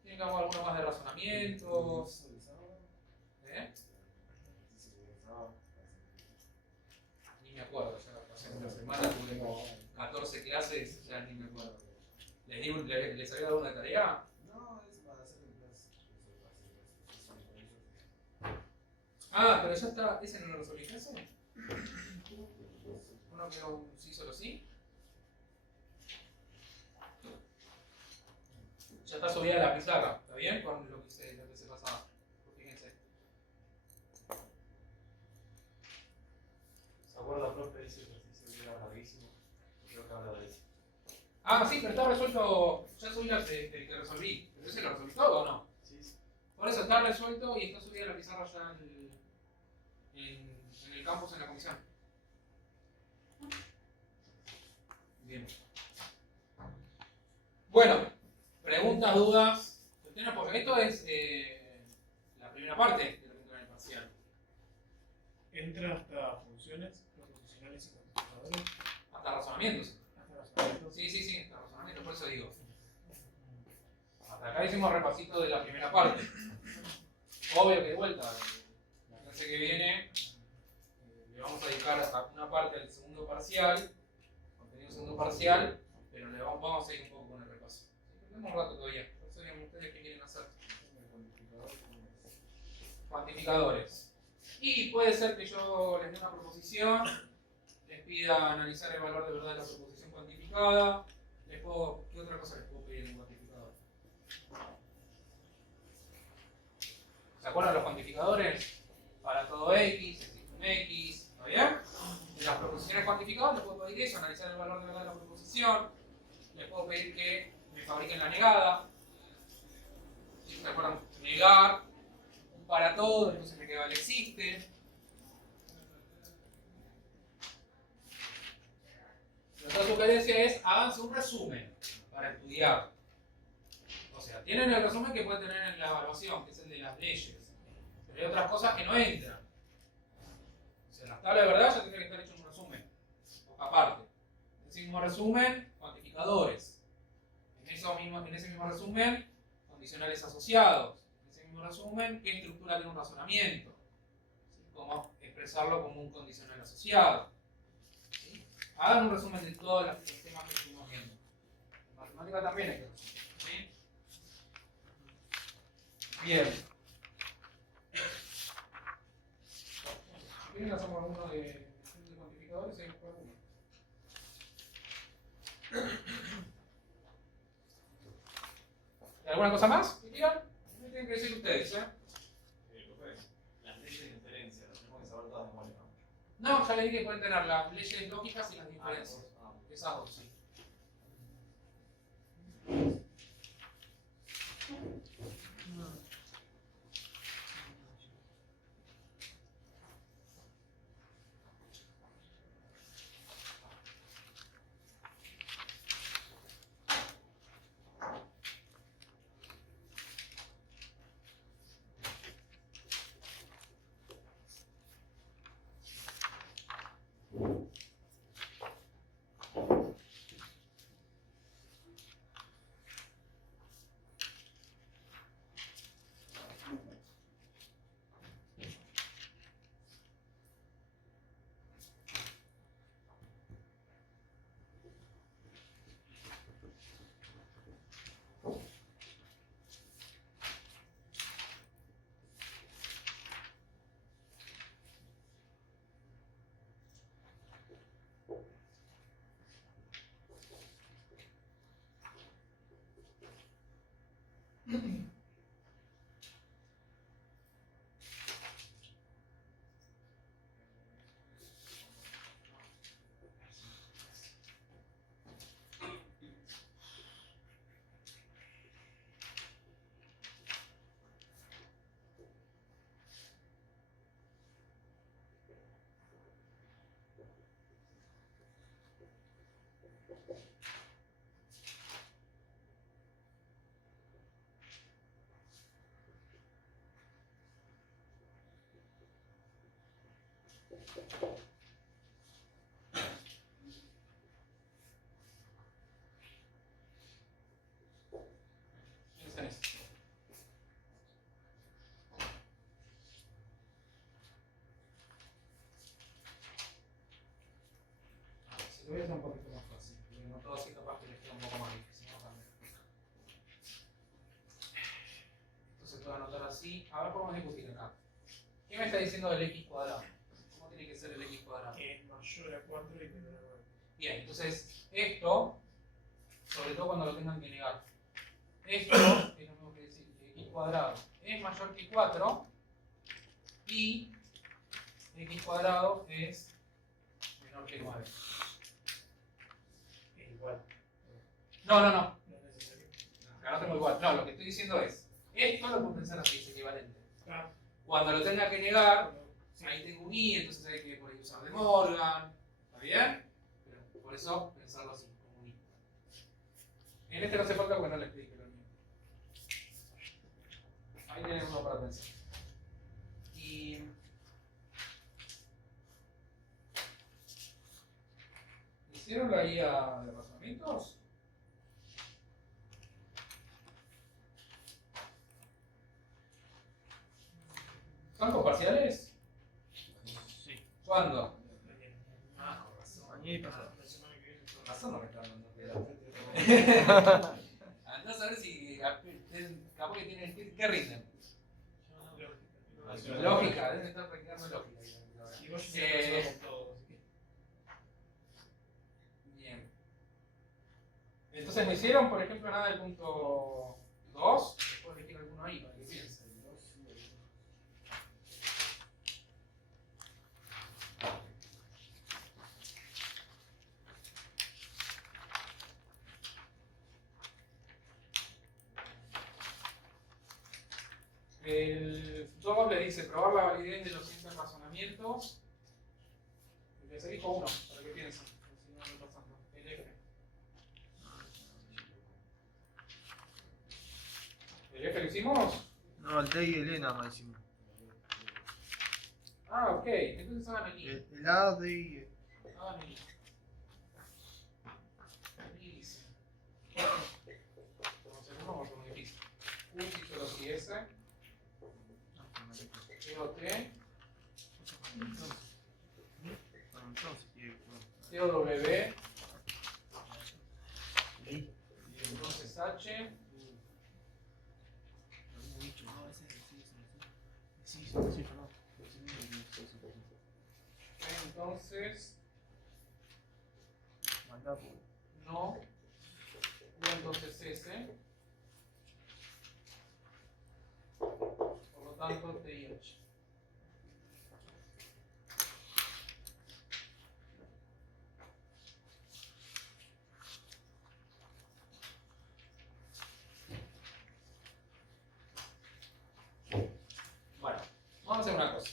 ¿Quieren que hagamos alguno más de razonamientos? Ni me acuerdo, ya hace una semana tuve como 14 clases, ya ni me acuerdo. ¿Les había dado una tarea? No, es para hacer el clase. Ah, pero ya está. ¿Ese no lo resolviste ese? ¿Uno que era un sí solo sí? Ya está subida la pizarra, ¿está bien? Con lo que se pasaba. Fíjense. ¿Se acuerda, profe? Ese ejercicio era larguísimo. Creo que habla de eso. Ah, sí, pero está resuelto. Ya subí el que resolví. ¿Pero ese lo resolví todo o no? Sí, sí. Por eso está resuelto y está subida la pizarra ya en el campus, en la comisión. Bien. Bueno, preguntas, dudas, cuestiones, porque esto es la primera parte de lo que entra en el parcial. Entra hasta funciones, proposicionales y cuantificadores. Hasta razonamientos. Hasta razonamientos. Sí, hasta razonamientos, por eso digo. Hasta acá hicimos repasito de la primera parte. Obvio que de vuelta, la clase que viene le vamos a dedicar a una parte del segundo parcial, contenido segundo parcial, pero le vamos a ir un poco con el repaso. Tenemos un rato todavía, por eso digan ustedes qué quieren hacer. Cuantificadores. Y puede ser que yo les dé una proposición, les pida analizar el valor de verdad de la proposición cuantificada. ¿Qué otra cosa les puedo pedir en un cuantificador? ¿Se acuerdan los cuantificadores? Para todo X, existe un X, ¿está bien? En las proposiciones cuantificadas les puedo pedir eso, analizar el valor de verdad de la proposición. Les puedo pedir que me fabriquen la negada. ¿Se acuerdan? Negar un para todo, entonces me queda el existe. Nuestra sugerencia es háganse un resumen para estudiar. O sea, tienen el resumen que pueden tener en la evaluación, que es el de las leyes. Pero hay otras cosas que no entran. O sea, la tabla de verdad ya tiene que estar hecho un resumen. Aparte. En ese mismo resumen, cuantificadores. En ese mismo resumen, condicionales asociados. En ese mismo resumen, qué estructura tiene un razonamiento. ¿Sí? Cómo expresarlo como un condicional asociado. ¿Sí? Hagan un resumen de todos los temas que estuvimos viendo. En matemática también hay que resumir. ¿Sí? Bien. Si quieren hacemos uno de cuantificadores y hay por uno. ¿Alguna cosa más que quieran? Me tienen que decir ustedes, ¿eh? Las leyes de inferencia, las tenemos que saber todas de memoria, ¿no? No, ya les dije que pueden tener las leyes lógicas y las diferencias. Esas dos, sí. Piensen eso. Si lo voy a hacer un poquito más fácil, porque no todo así capaz que les queda un poco más difícil, ¿no? También. a ver, podemos discutir acá. ¿Qué me está diciendo del x cuadrado? ¿Cómo tiene que ser el x cuadrado? Que es mayor a 4 y menor a 9. Bien, entonces esto, sobre todo cuando lo tengan que negar, esto es lo mismo que decir que x cuadrado es mayor que 4 y x cuadrado es menor que 9. Es igual. No, No es necesario. acá no tengo igual. No, lo que estoy diciendo es, esto lo puedo pensar así, es equivalente. Ah, Cuando lo tenga que negar, bueno, sí. ahí tengo un i, entonces hay que por ahí usar de Morgan, ¿está bien? Pero por eso pensarlo así, como un i. En este no hace falta porque no le explique lo mío. Ahí tienen uno para pensar. Y ¿hicieron la guía de razonamientos? ¿Campos parciales? Sí. ¿Cuándo? Ah, con razón. Mañana y pasado. La semana que viene. Con razón no me están dando piedad. Andá a saber si capaz que tienen ¿qué rinden? Lógica. Lógica, deben estar practicando lógica. Y vos ya se con todo. Así que. Bien. Entonces me hicieron, por ejemplo, nada del punto 2. Después elegir alguno ahí para que piensen. El 2 le dice probar la validez de los siguientes razonamientos. Les elijo uno para que piensen. Si no, no pasando. El F. ¿El F lo hicimos? No, el T y el E nada más hicimos. Ah, ok. Entonces hagan el I. El A, D y E. Hagan el I. Y dice. Entonces, vamos con lo difícil. U si solo si S. T. TOW, entonces H, entonces no, entonces S, por lo tanto T y H. Bueno, vamos a hacer una cosa.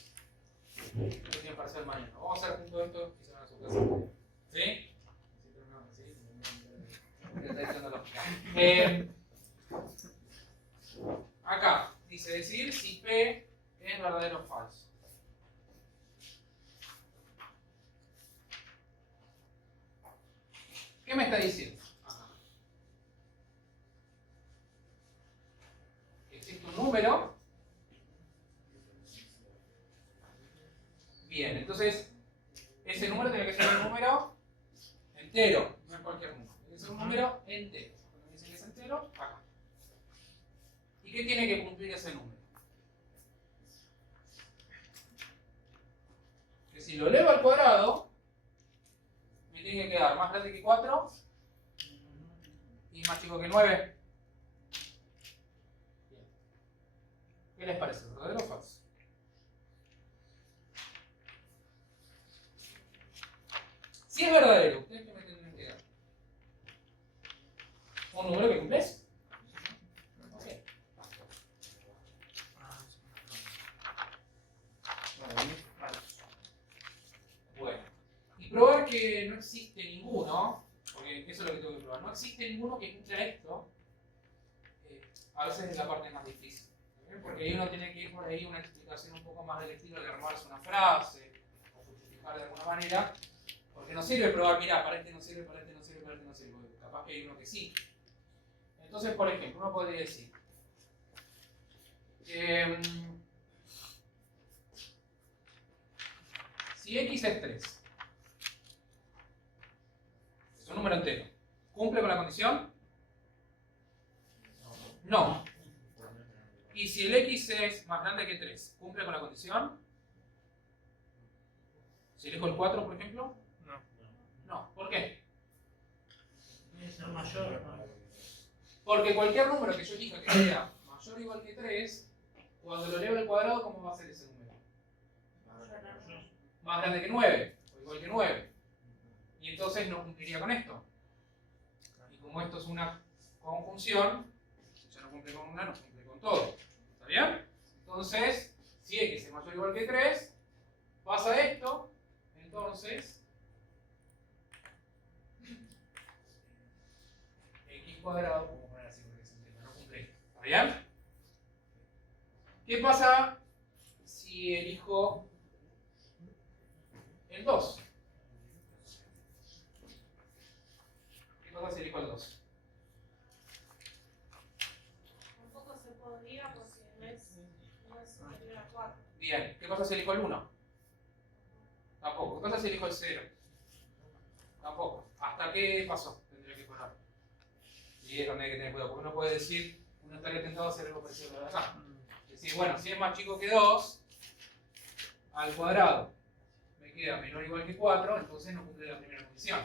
No tienen parcial mañana. Vamos a hacer junto a esto y se van a su casa. ¿Sí? Acá dice decir si P es verdadero o falso. ¿Qué me está diciendo? Acá. Existe un número. Bien, entonces ese número tiene que ser un número entero, no es cualquier número. Tiene que ser un número entero. Cuando me dicen que es entero, acá. ¿Y qué tiene que cumplir ese número? Que si lo elevo al cuadrado, me tiene que quedar más grande que 4 y más chico que 9. Bien. ¿Qué les parece? ¿Verdadero o falso? Si es verdadero, ¿ustedes qué me tendrían que dar? ¿Un número que cumple eso? Ok. Bueno, y probar que no existe ninguno, porque eso es lo que tengo que probar, no existe ninguno que cumpla esto, a veces es la parte más difícil, ¿okay? Porque ahí uno tiene que ir por ahí una explicación un poco más del estilo de armarse una frase, o justificar de alguna manera, porque no sirve probar, mirá, para este no sirve, para este no sirve, para este no sirve, porque capaz que hay uno que sí. Entonces, por ejemplo, uno podría decir, si x es 3, es un número entero, ¿cumple con la condición? No. Y si el x es más grande que 3, ¿cumple con la condición? Si elijo el 4, por ejemplo. No. No. ¿Por qué? Tiene que ser mayor, ¿no? Porque cualquier número que yo elija que sea mayor o igual que 3, cuando lo elevo al cuadrado, ¿cómo va a ser ese número? Más grande que 9, o igual que 9. Y entonces no cumpliría con esto. Y como esto es una conjunción, si ya no cumple con una, no cumple con todo. ¿Está bien? Entonces, si x es mayor o igual que 3, pasa esto, entonces x cuadrado, como poner así porque se entienda, no cumple. ¿Está bien? ¿Qué pasa si elijo el 2? ¿Qué pasa si elijo el 2? Tampoco se podría porque no es superior a 4. Bien. ¿Qué pasa si elijo el 1? Tampoco. ¿Qué pasa si elijo el 0? Tampoco. ¿Hasta qué paso tendría que parar? Y es donde hay que tener cuidado, porque uno puede decir, uno estaría tentado a hacer algo parecido a lo de acá. Es decir, bueno, si es más chico que 2, al cuadrado me queda menor o igual que 4, entonces no cumple la primera condición.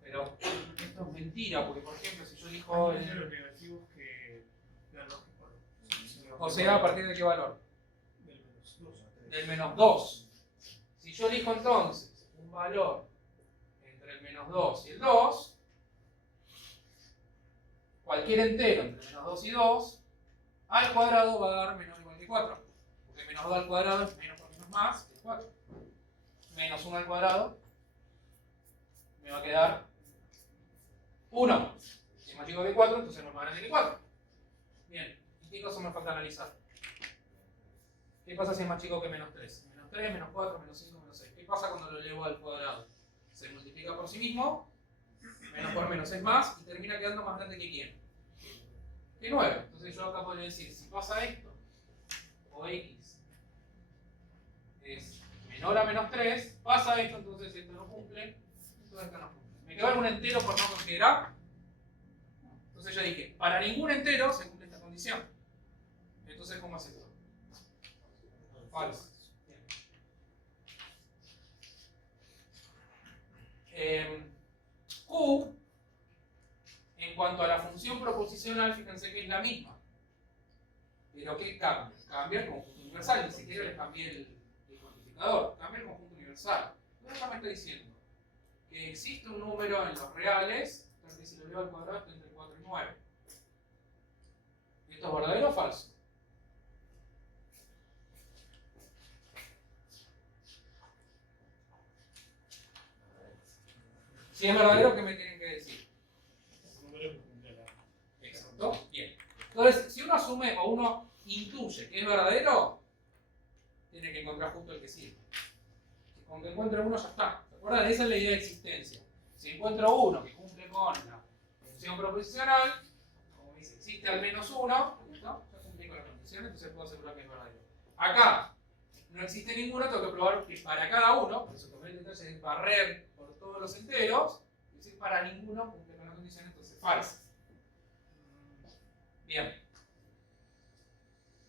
Pero esto es mentira, porque por ejemplo, si yo elijo Hay el... los negativos que dan lógica. O sea, ¿a partir de qué valor? Del menos 2. Del menos 2. Si yo elijo entonces un valor entre el menos 2 y el 2, cualquier entero entre menos 2 y 2, al cuadrado va a dar menor o igual que 4. Porque menos 2 al cuadrado es menos por menos más que 4. Menos 1 al cuadrado me va a quedar 1. Si es más chico que 4, entonces no es más grande que 4. Bien, ¿y qué cosa me falta analizar? ¿Qué pasa si es más chico que menos 3? Menos 3, menos 4, menos 5, menos 6. ¿Qué pasa cuando lo elevo al cuadrado? Se multiplica por sí mismo, menos por menos es más, y termina quedando más grande que quién. Que 9. Entonces yo acá podría decir, si pasa esto, o x es menor a menos 3, pasa esto, entonces esto no cumple, entonces esto no cumple. ¿Me quedó algún entero por no considerar? Entonces yo dije, para ningún entero se cumple esta condición. Entonces, ¿cómo hace esto? Falso. Q, en cuanto a la función proposicional, fíjense que es la misma. Pero ¿qué cambia? Cambia el conjunto universal, ni siquiera le cambié el cuantificador, cambia el conjunto universal. Entonces acá me está diciendo que existe un número en los reales, entonces si lo llevo al cuadrado está entre 4 y 9. ¿Esto es verdadero o falso? Si es verdadero, ¿qué me tienen que decir? Exacto. Bien. Entonces, si uno asume o uno intuye que es verdadero, tiene que encontrar justo el que sigue. Con que encuentre uno ya está. ¿Se acuerdan? Esa es la idea de existencia. Si encuentro uno que cumple con la función proposicional, como dice, existe al menos uno, ¿listo? Ya cumplí con la condición, entonces puedo asegurar que es verdadero. Acá no existe ninguno, tengo que probar que para cada uno, por eso tomé el detalle de barrer por todos los enteros, es decir, para ninguno cumple con la condición, entonces falsa. Bien.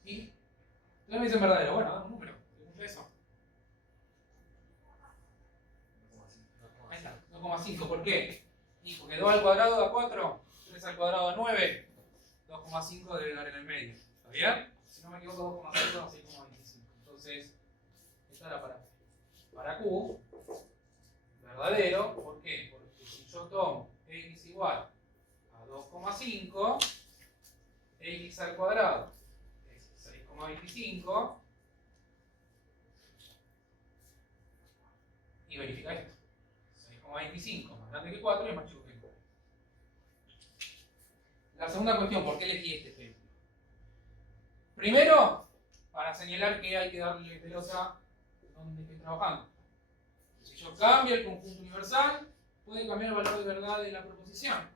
Y entonces me dicen verdadero, bueno, dame un número, ¿qué cumple eso? Ahí está, 2,5, ¿por qué? Y porque 2 al cuadrado da 4, 3 al cuadrado da 9, 2,5 debe dar en el medio, ¿está bien? Si no me equivoco, 2,5 da 6,25. Entonces, esta era para Q, verdadero, ¿por qué? Porque si yo tomo x igual a 2,5, x al cuadrado es 6,25, y verifica esto. 6,25 más grande que 4 y es más chico que 4. La segunda cuestión, ¿por qué elegí este ejemplo? Primero, para señalar que hay que darle pelota donde estoy trabajando. Si yo cambio el conjunto universal, puede cambiar el valor de verdad de la proposición.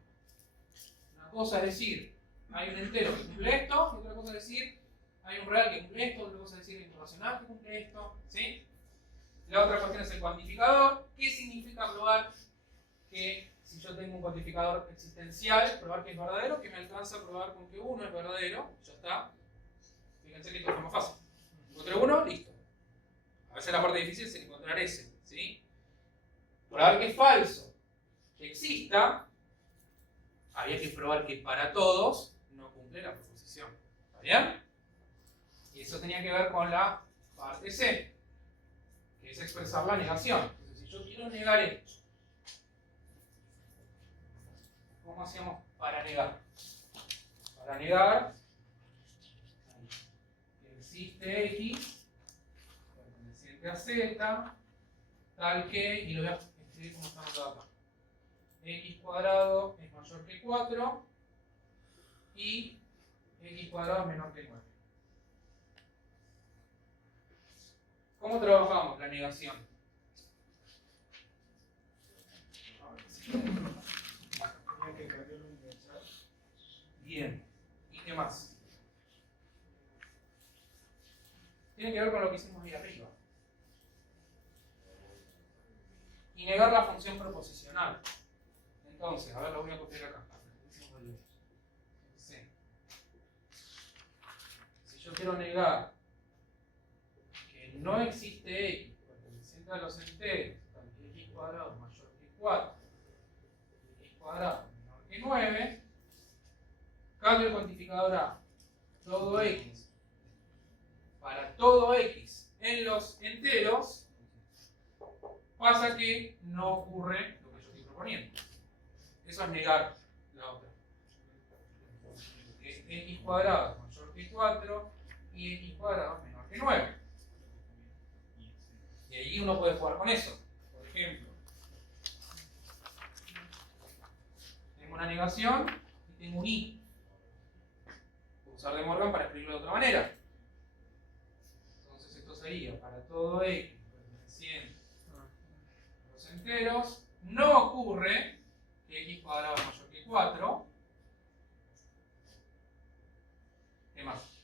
Una cosa es decir, hay un entero que cumple esto, y otra cosa es decir, hay un real que cumple esto, otra cosa es decir, hay un racional que cumple esto, ¿sí? La otra cuestión es el cuantificador. ¿Qué significa probar que si yo yo tengo un cuantificador existencial, probar que es verdadero, que me alcanza a probar con que 1 es verdadero, ya está. Fíjense que esto es más fácil. Encontré 1, listo. A veces la parte difícil es encontrar ese, ¿sí? Probar que es falso, que exista, había que probar que para todos no cumple la proposición. ¿Está bien? Y eso tenía que ver con la parte C, que es expresar la negación. Entonces, si yo quiero negar esto, ¿cómo hacíamos para negar? Para negar que existe X perteneciente a Z, tal que, y lo voy a escribir como está anotado acá, X cuadrado es mayor que 4 y X cuadrado es menor que 9. ¿Cómo trabajamos la negación? Tenía que cambiar un mensaje. Bien. ¿Y qué más? Tiene que ver con lo que hicimos ahí arriba. Y negar la función proposicional. Entonces, a ver, lo voy a copiar acá. Sí. Si yo quiero negar que no existe X perteneciente a los enteros, tal que X cuadrado es mayor que 4, y X cuadrado es menor que 9, cambio el cuantificador a todo X para todo X en los enteros, pasa que no ocurre lo que yo estoy proponiendo. Eso es negar la otra. X cuadrado es mayor que 4 y X cuadrado es menor que 9. Y ahí uno puede jugar con eso. Por ejemplo, tengo una negación y tengo un I. Puedo usar De Morgan para escribirlo de otra manera. Entonces esto sería para todo X perteneciente a los enteros, no ocurre que X cuadrado es mayor que 4. ¿Qué más?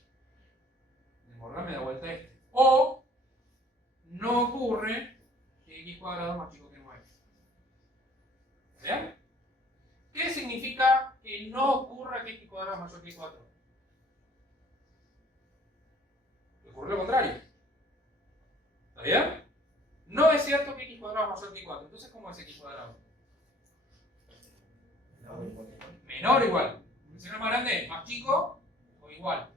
De Morgan me da vuelta este. O no ocurre que X cuadrado es más chico que 9. ¿Bien? ¿Qué significa que no ocurra que X cuadrado es mayor que 4? Que ocurre lo contrario. ¿Está bien? No es cierto que X cuadrado es mayor que 4. Entonces, ¿cómo es X cuadrado? Menor o igual. Si no es más grande, más chico o igual.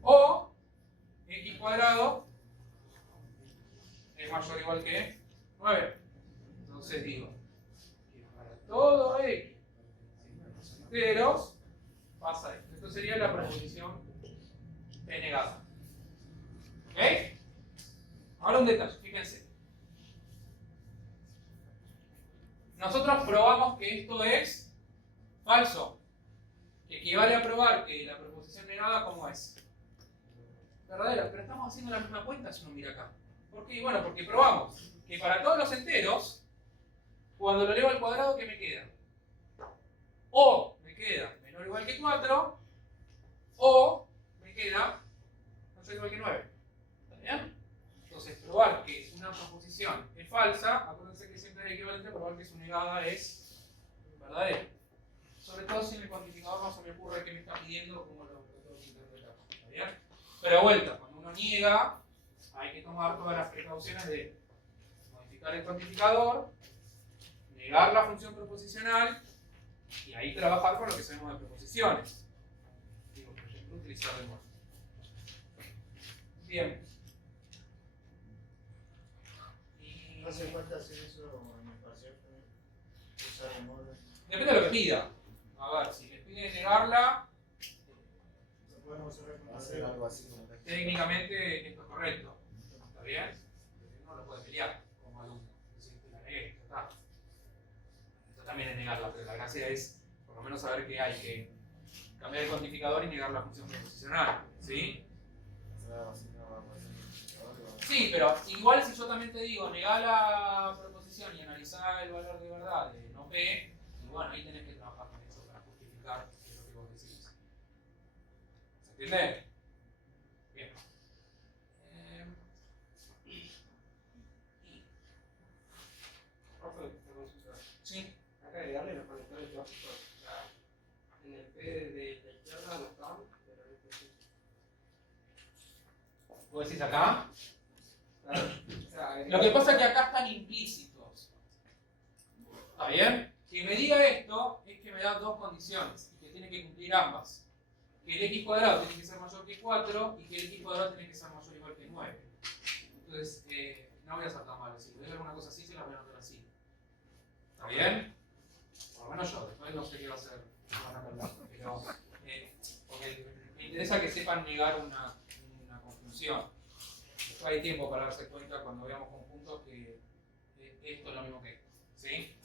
O X cuadrado es mayor o igual que 9. Entonces digo que para todo X enteros pasa esto. Esto sería la proposición P negada. ¿Ok? Ahora un detalle, fíjense. Nosotros probamos que esto es falso, que equivale a probar que la proposición negada, ¿cómo es? Verdadera, pero estamos haciendo la misma cuenta si uno mira acá. ¿Por qué? Bueno, porque probamos que para todos los enteros, cuando lo elevo al cuadrado, ¿qué me queda? O me queda menor o igual que 4, o me queda mayor o igual que 9. ¿Está bien? Entonces, probar que una proposición es falsa, acuérdense que siempre es equivalente a probar que su negada es verdadera. Sobre todo si en el cuantificador no se me ocurre que me está pidiendo cómo lo tengo que interpretar. ¿Está bien? Pero de vuelta, cuando uno niega, hay que tomar todas las precauciones de modificar el cuantificador, negar la función proposicional y ahí trabajar con lo que sabemos de proposiciones. Digo, por ejemplo, utilizar De Morgan. Bien. ¿No hace falta hacer eso en el parcial también? Usar De Morgan. Depende de lo que pida. A ver, si les pide negarla, Lo podemos hacer con Hacer algo así. técnicamente esto es correcto. ¿Está bien? Uno lo puede pelear como alumno. Decir, te la negué, ya está. Esto también es negarla, pero la gracia es por lo menos saber que hay que cambiar el cuantificador y negar la función proposicional. ¿Sí? Sí, pero igual si yo también te digo, negar la proposición y analizar el valor de verdad de no P, y bueno, ahí tenés que trabajar con eso para justificar lo que vos decís. ¿Se entiende? Bien. Profe, ¿te consulta? Sí. Acá agregarle ¿Vos decís acá? Lo que pasa es que acá están implícitos. ¿Está bien? Que me diga esto es que me da dos condiciones y que tiene que cumplir ambas. Que el x cuadrado tiene que ser mayor que 4 y que el x cuadrado tiene que ser mayor o igual que 9. Entonces, no voy a hacer tan malo. Si voy a alguna cosa así, se las voy a anotar así. ¿Está bien? Por lo menos yo, después no sé qué va a hacer. Pero, porque me interesa que sepan negar una conjunción. Después hay tiempo para darse cuenta cuando veamos conjuntos que esto es lo mismo que esto. ¿Sí?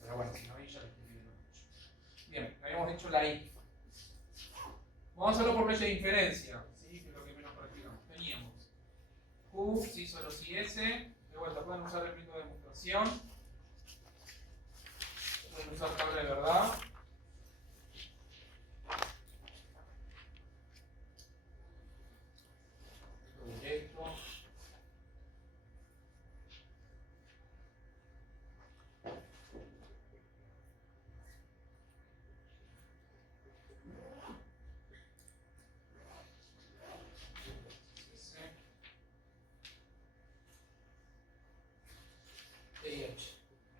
Pero bueno, si no veis ya lo estoy viendo mucho. Bien, habíamos hecho la I. Vamos a hacerlo por ley de inferencia, ¿sí? Que es lo que menos practicamos. Teníamos Q, si solo si S. De vuelta, pueden usar el método de demostración. Pueden usar tabla de verdad. Directo.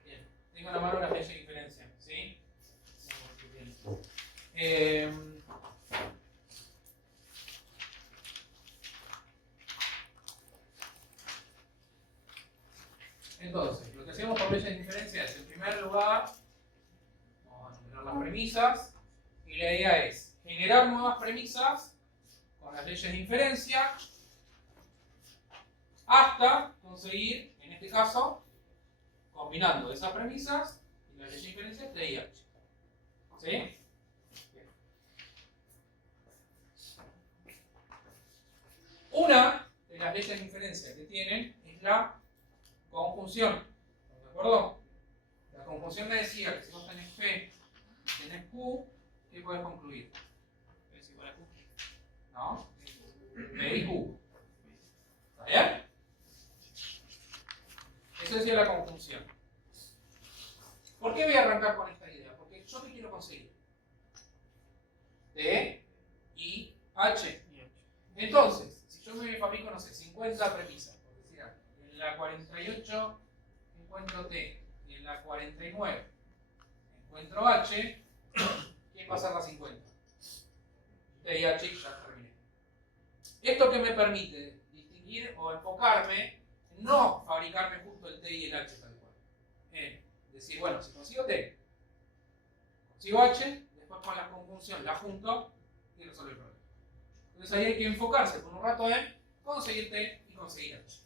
Bien. Tengo en la mano la ley de diferencia, ¿sí? Entonces, lo que hacemos con leyes de diferencia es, en primer lugar, vamos a enumerar las premisas, y la idea es generar nuevas premisas con las leyes de inferencia hasta conseguir, en este caso, combinando esas premisas y las leyes de inferencia de IH. ¿Sí? Bien. Una de las leyes de inferencia que tienen es la conjunción. ¿De acuerdo? La conjunción me decía que si vos tenés P y tenés Q, ¿qué podés concluir? P es igual a Q. ¿No? P y Q. ¿Está bien? Eso decía la conjunción. ¿Por qué voy a arrancar con esta idea? Porque yo qué quiero conseguir. D, I, H. Entonces, si yo me fabrico, no sé, 50 premisas, por decir algo, en la 48 encuentro T y en la 49 encuentro H, ¿qué pasa a la 50? T y H ya terminé. Esto que me permite distinguir o enfocarme en no fabricarme justo el T y el H tal cual. Decir, bueno, si consigo T, consigo H, después con la conjunción la junto y resuelvo el problema. Entonces ahí hay que enfocarse por un rato en conseguir T y conseguir H.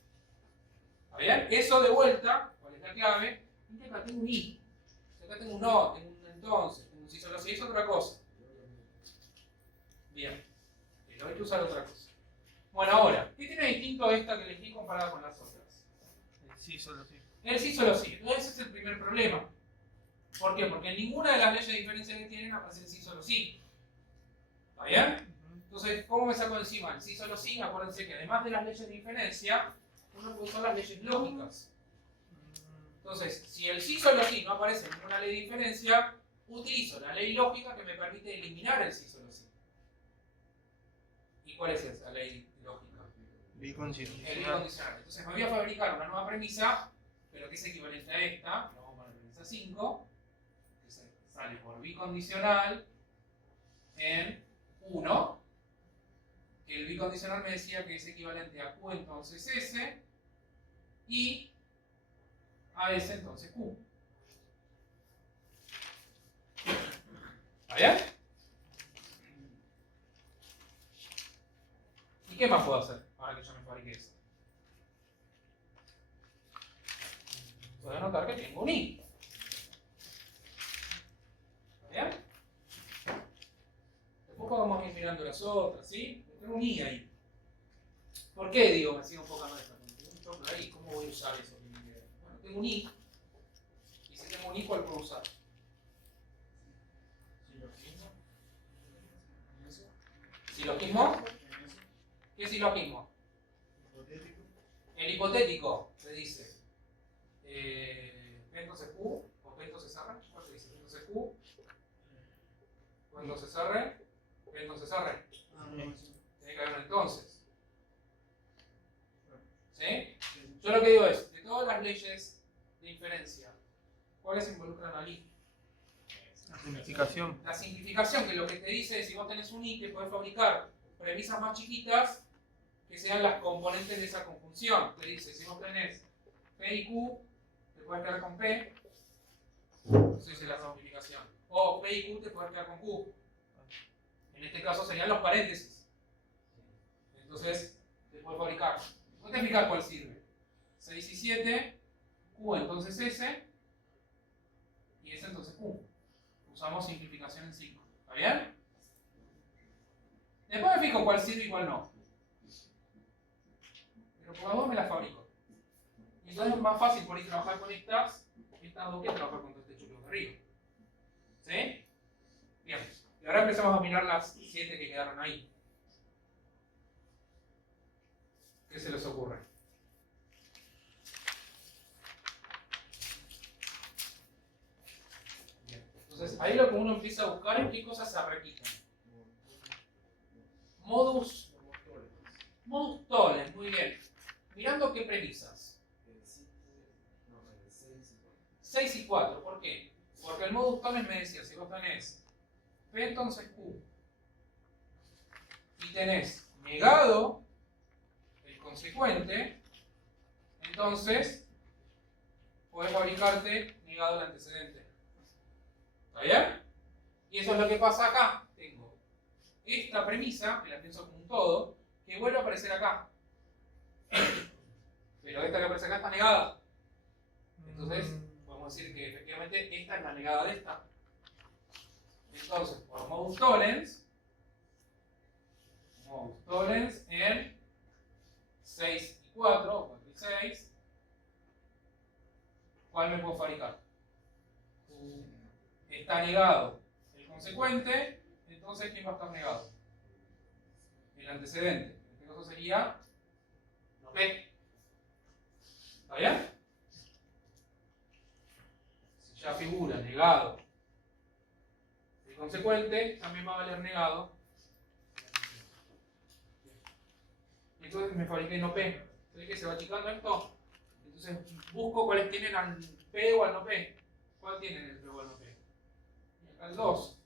¿Está bien? Eso de vuelta, ¿cuál es la clave? Es que acá tengo un I. Acá tengo un no, tengo un entonces, tengo un si solo si es otra cosa. Bien. Pero hay que usar otra cosa. Bueno, ahora, ¿qué tiene distinto esta que elegí comparada con las otras? Sí, solo sí. El sí solo sí. Entonces ese es el primer problema. ¿Por qué? Porque en ninguna de las leyes de diferencia que tienen aparece el sí solo sí. ¿Está bien? Entonces, ¿cómo me saco encima el sí solo sí? Acuérdense que además de las leyes de diferencia, uno puede usar las leyes lógicas. Entonces, si el sí solo sí no aparece en ninguna ley de diferencia, utilizo la ley lógica que me permite eliminar el sí solo sí. ¿Y cuál es esa ley lógica? Bicondicional. El bicondicional. Entonces me voy a fabricar una nueva premisa, pero que es equivalente a esta, la vamos a poner premisa 5, que sale por bicondicional en 1, que el bicondicional me decía que es equivalente a Q entonces S, y a S entonces Q. ¿Está bien? ¿Y qué más puedo hacer ahora que yo me fabrique eso? Puedo anotar que tengo un I. ¿Está bien? Después podemos ir mirando las otras, ¿sí? Tengo un I ahí. ¿Por qué digo me sigo enfocando en esta? Tengo un choclo ahí, ¿cómo voy a usar eso? Bueno, tengo un I. Y si tengo un I, ¿cuál puedo usar? ¿Silogismo? ¿Qué es silogismo? Hipotético. El hipotético te dice P entonces Q o P entonces R. ¿Cuál te dice? P entonces Q, Q entonces R, P entonces R. leyes de inferencia, ¿cuáles se involucran allí? La simplificación. La simplificación, que lo que te dice es si vos tenés un i que podés fabricar premisas más chiquitas que sean las componentes de esa conjunción. Te dice, si vos tenés P y Q, te puedes quedar con P, eso dice la simplificación. O P y Q te puedes quedar con Q. En este caso serían los paréntesis. Entonces, te puedes fabricar. Voy a explicar cuál sirve. 6 y 7, Q entonces S, y S entonces Q. Usamos simplificación en 5. ¿Está bien? Después me fijo cuál sirve y cuál no. Pero por las dos me las fabrico. Y entonces es más fácil por ahí trabajar con estas dos que trabajar con todo este chulo de arriba. ¿Sí? Bien. Y ahora empezamos a mirar las 7 que quedaron ahí. ¿Qué se les ocurre? Bien. Entonces, ahí lo que uno empieza a buscar es qué cosas se repiten. Modus tollens, muy bien. Mirando qué premisas. 6 y 4, ¿por qué? Porque el modus tollens me decía, si vos tenés P entonces Q y tenés negado el consecuente, entonces podés fabricarte negado el antecedente. ¿Está bien? Y eso es lo que pasa acá. Tengo esta premisa, que la pienso como un todo, que vuelve a aparecer acá. Pero esta que aparece acá está negada. Entonces, podemos decir que efectivamente esta es la negada de esta. Entonces, por modus tollens en 6 y 4, o 4 y 6, ¿cuál me puedo fabricar? Está negado el consecuente, entonces ¿quién va a estar negado? El antecedente. En este caso sería P. ¿Está bien? Si ya figura negado el consecuente, también va a valer negado. Entonces me fabriqué no P. ¿Ves que se va achicando esto? Entonces busco cuáles tienen al P o al no P. ¿Cuál tienen el P o al no P? Y acá el 2.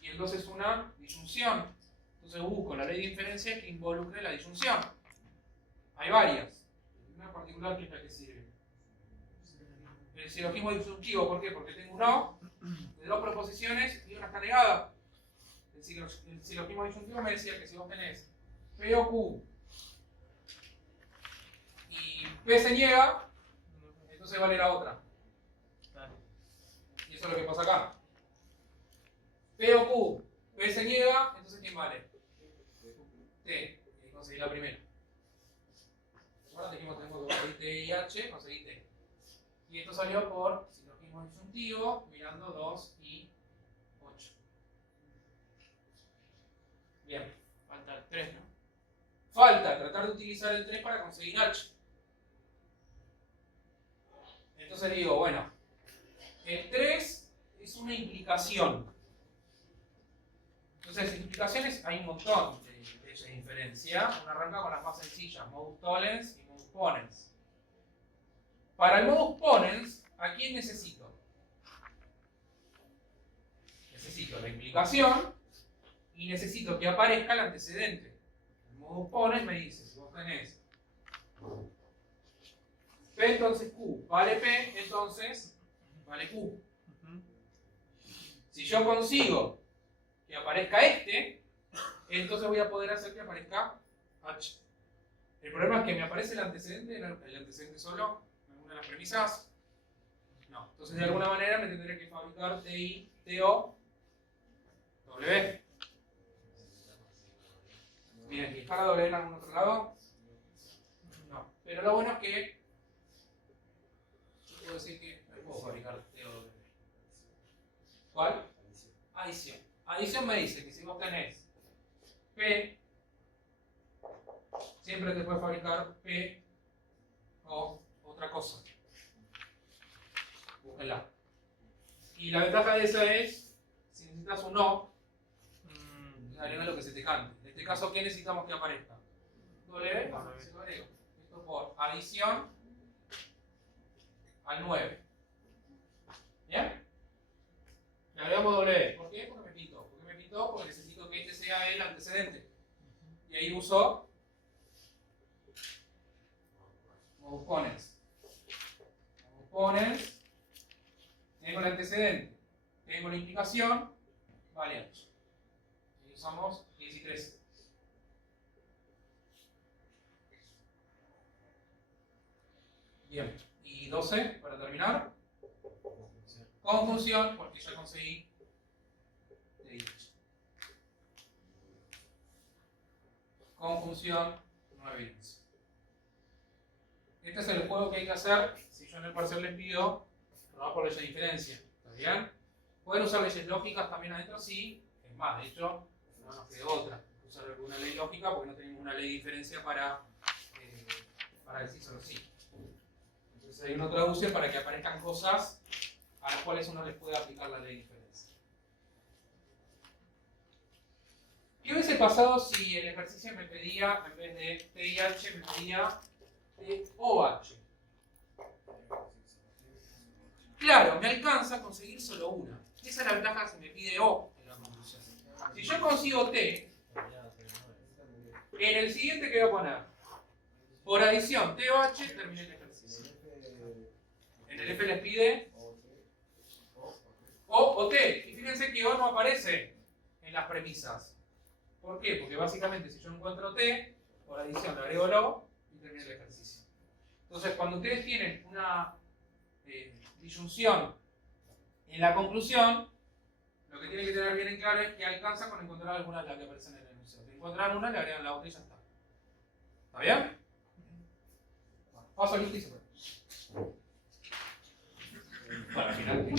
Y el 2 es una disyunción. Entonces busco la ley de inferencia que involucre la disyunción. Hay varias. Una particular que es la que sirve. El silogismo disyuntivo, ¿por qué? Porque tengo un O de dos proposiciones y una está negada. El silogismo disyuntivo me decía que si vos tenés P o Q y P se niega, entonces vale la otra. Y eso es lo que pasa acá. P o Q, P se niega, entonces ¿quién vale? T, y conseguí la primera. Ahora dijimos que tenemos que conseguir T y H, conseguí T. Y esto salió por silogismo disyuntivo, mirando 2 y 8. Bien. Falta el 3, ¿no? Falta tratar de utilizar el 3 para conseguir H. Entonces digo, bueno, el 3 es una implicación. Entonces, implicaciones hay un montón de leyes de inferencia. Uno arranca con las más sencillas, modus tollens y modus ponens. Para el modus ponens, ¿a quién necesito? Necesito la implicación y necesito que aparezca el antecedente. El modus ponens me dice, si vos tenés P entonces Q vale P, entonces vale Q. Si yo consigo que aparezca este, entonces voy a poder hacer que aparezca H. El problema es que me aparece el antecedente solo, en alguna de las premisas. No. Entonces de alguna manera me tendré que fabricar TI, TO, W. Bien, ¿y está la W en algún otro lado? No. Pero lo bueno es que yo puedo decir que me puedo fabricar TO. ¿Cuál? Adición. Adición me dice que si vos tenés P, siempre te puedes fabricar P o otra cosa. Búsquenla. Y la ventaja de eso es, si necesitas un O, agrega lo que se te cante. En este caso, ¿qué necesitamos que aparezca? W, bueno, se lo agrego. Esto por adición al 9. ¿Bien? Le agregamos doble E. ¿Por qué? Porque me pintó. ¿Por qué me pintó? Porque necesito que este sea el antecedente. Y ahí uso components. Components. Tengo el antecedente. Tengo la implicación. Vale. Y usamos 10 y 13. Bien. Y 12 para terminar. Conjunción, porque ya conseguí TH. Conjunción 9 y 11. Este es el juego que hay que hacer si yo en el parcial les pido probar por leyes de diferencia. ¿Está bien? Pueden usar leyes lógicas también adentro, sí. Es más, de hecho, no nos queda otra. Usar alguna ley lógica porque no tenemos una ley de diferencia para decir solo sí. Entonces ahí uno traduce para que aparezcan cosas a las cuales uno les puede aplicar la ley de diferencia. ¿Qué hubiese pasado si el ejercicio me pedía, en vez de TIH, me pedía TOH? Claro, me alcanza a conseguir solo una. Esa es la ventaja si me pide O en la conclusión. Si yo consigo T, en el siguiente que voy a poner, por adición TOH, terminé el ejercicio. En el F les pide O o T. Y fíjense que O no aparece en las premisas. ¿Por qué? Porque básicamente si yo encuentro T, por adición le agrego el O y termino el ejercicio. Entonces cuando ustedes tienen una disyunción en la conclusión, lo que tienen que tener bien en claro es que alcanza con encontrar alguna de las que aparecen en el enunciado. Si encuentran una, le agregan la otra y ya está. ¿Está bien? Bueno, paso al índice. Para final.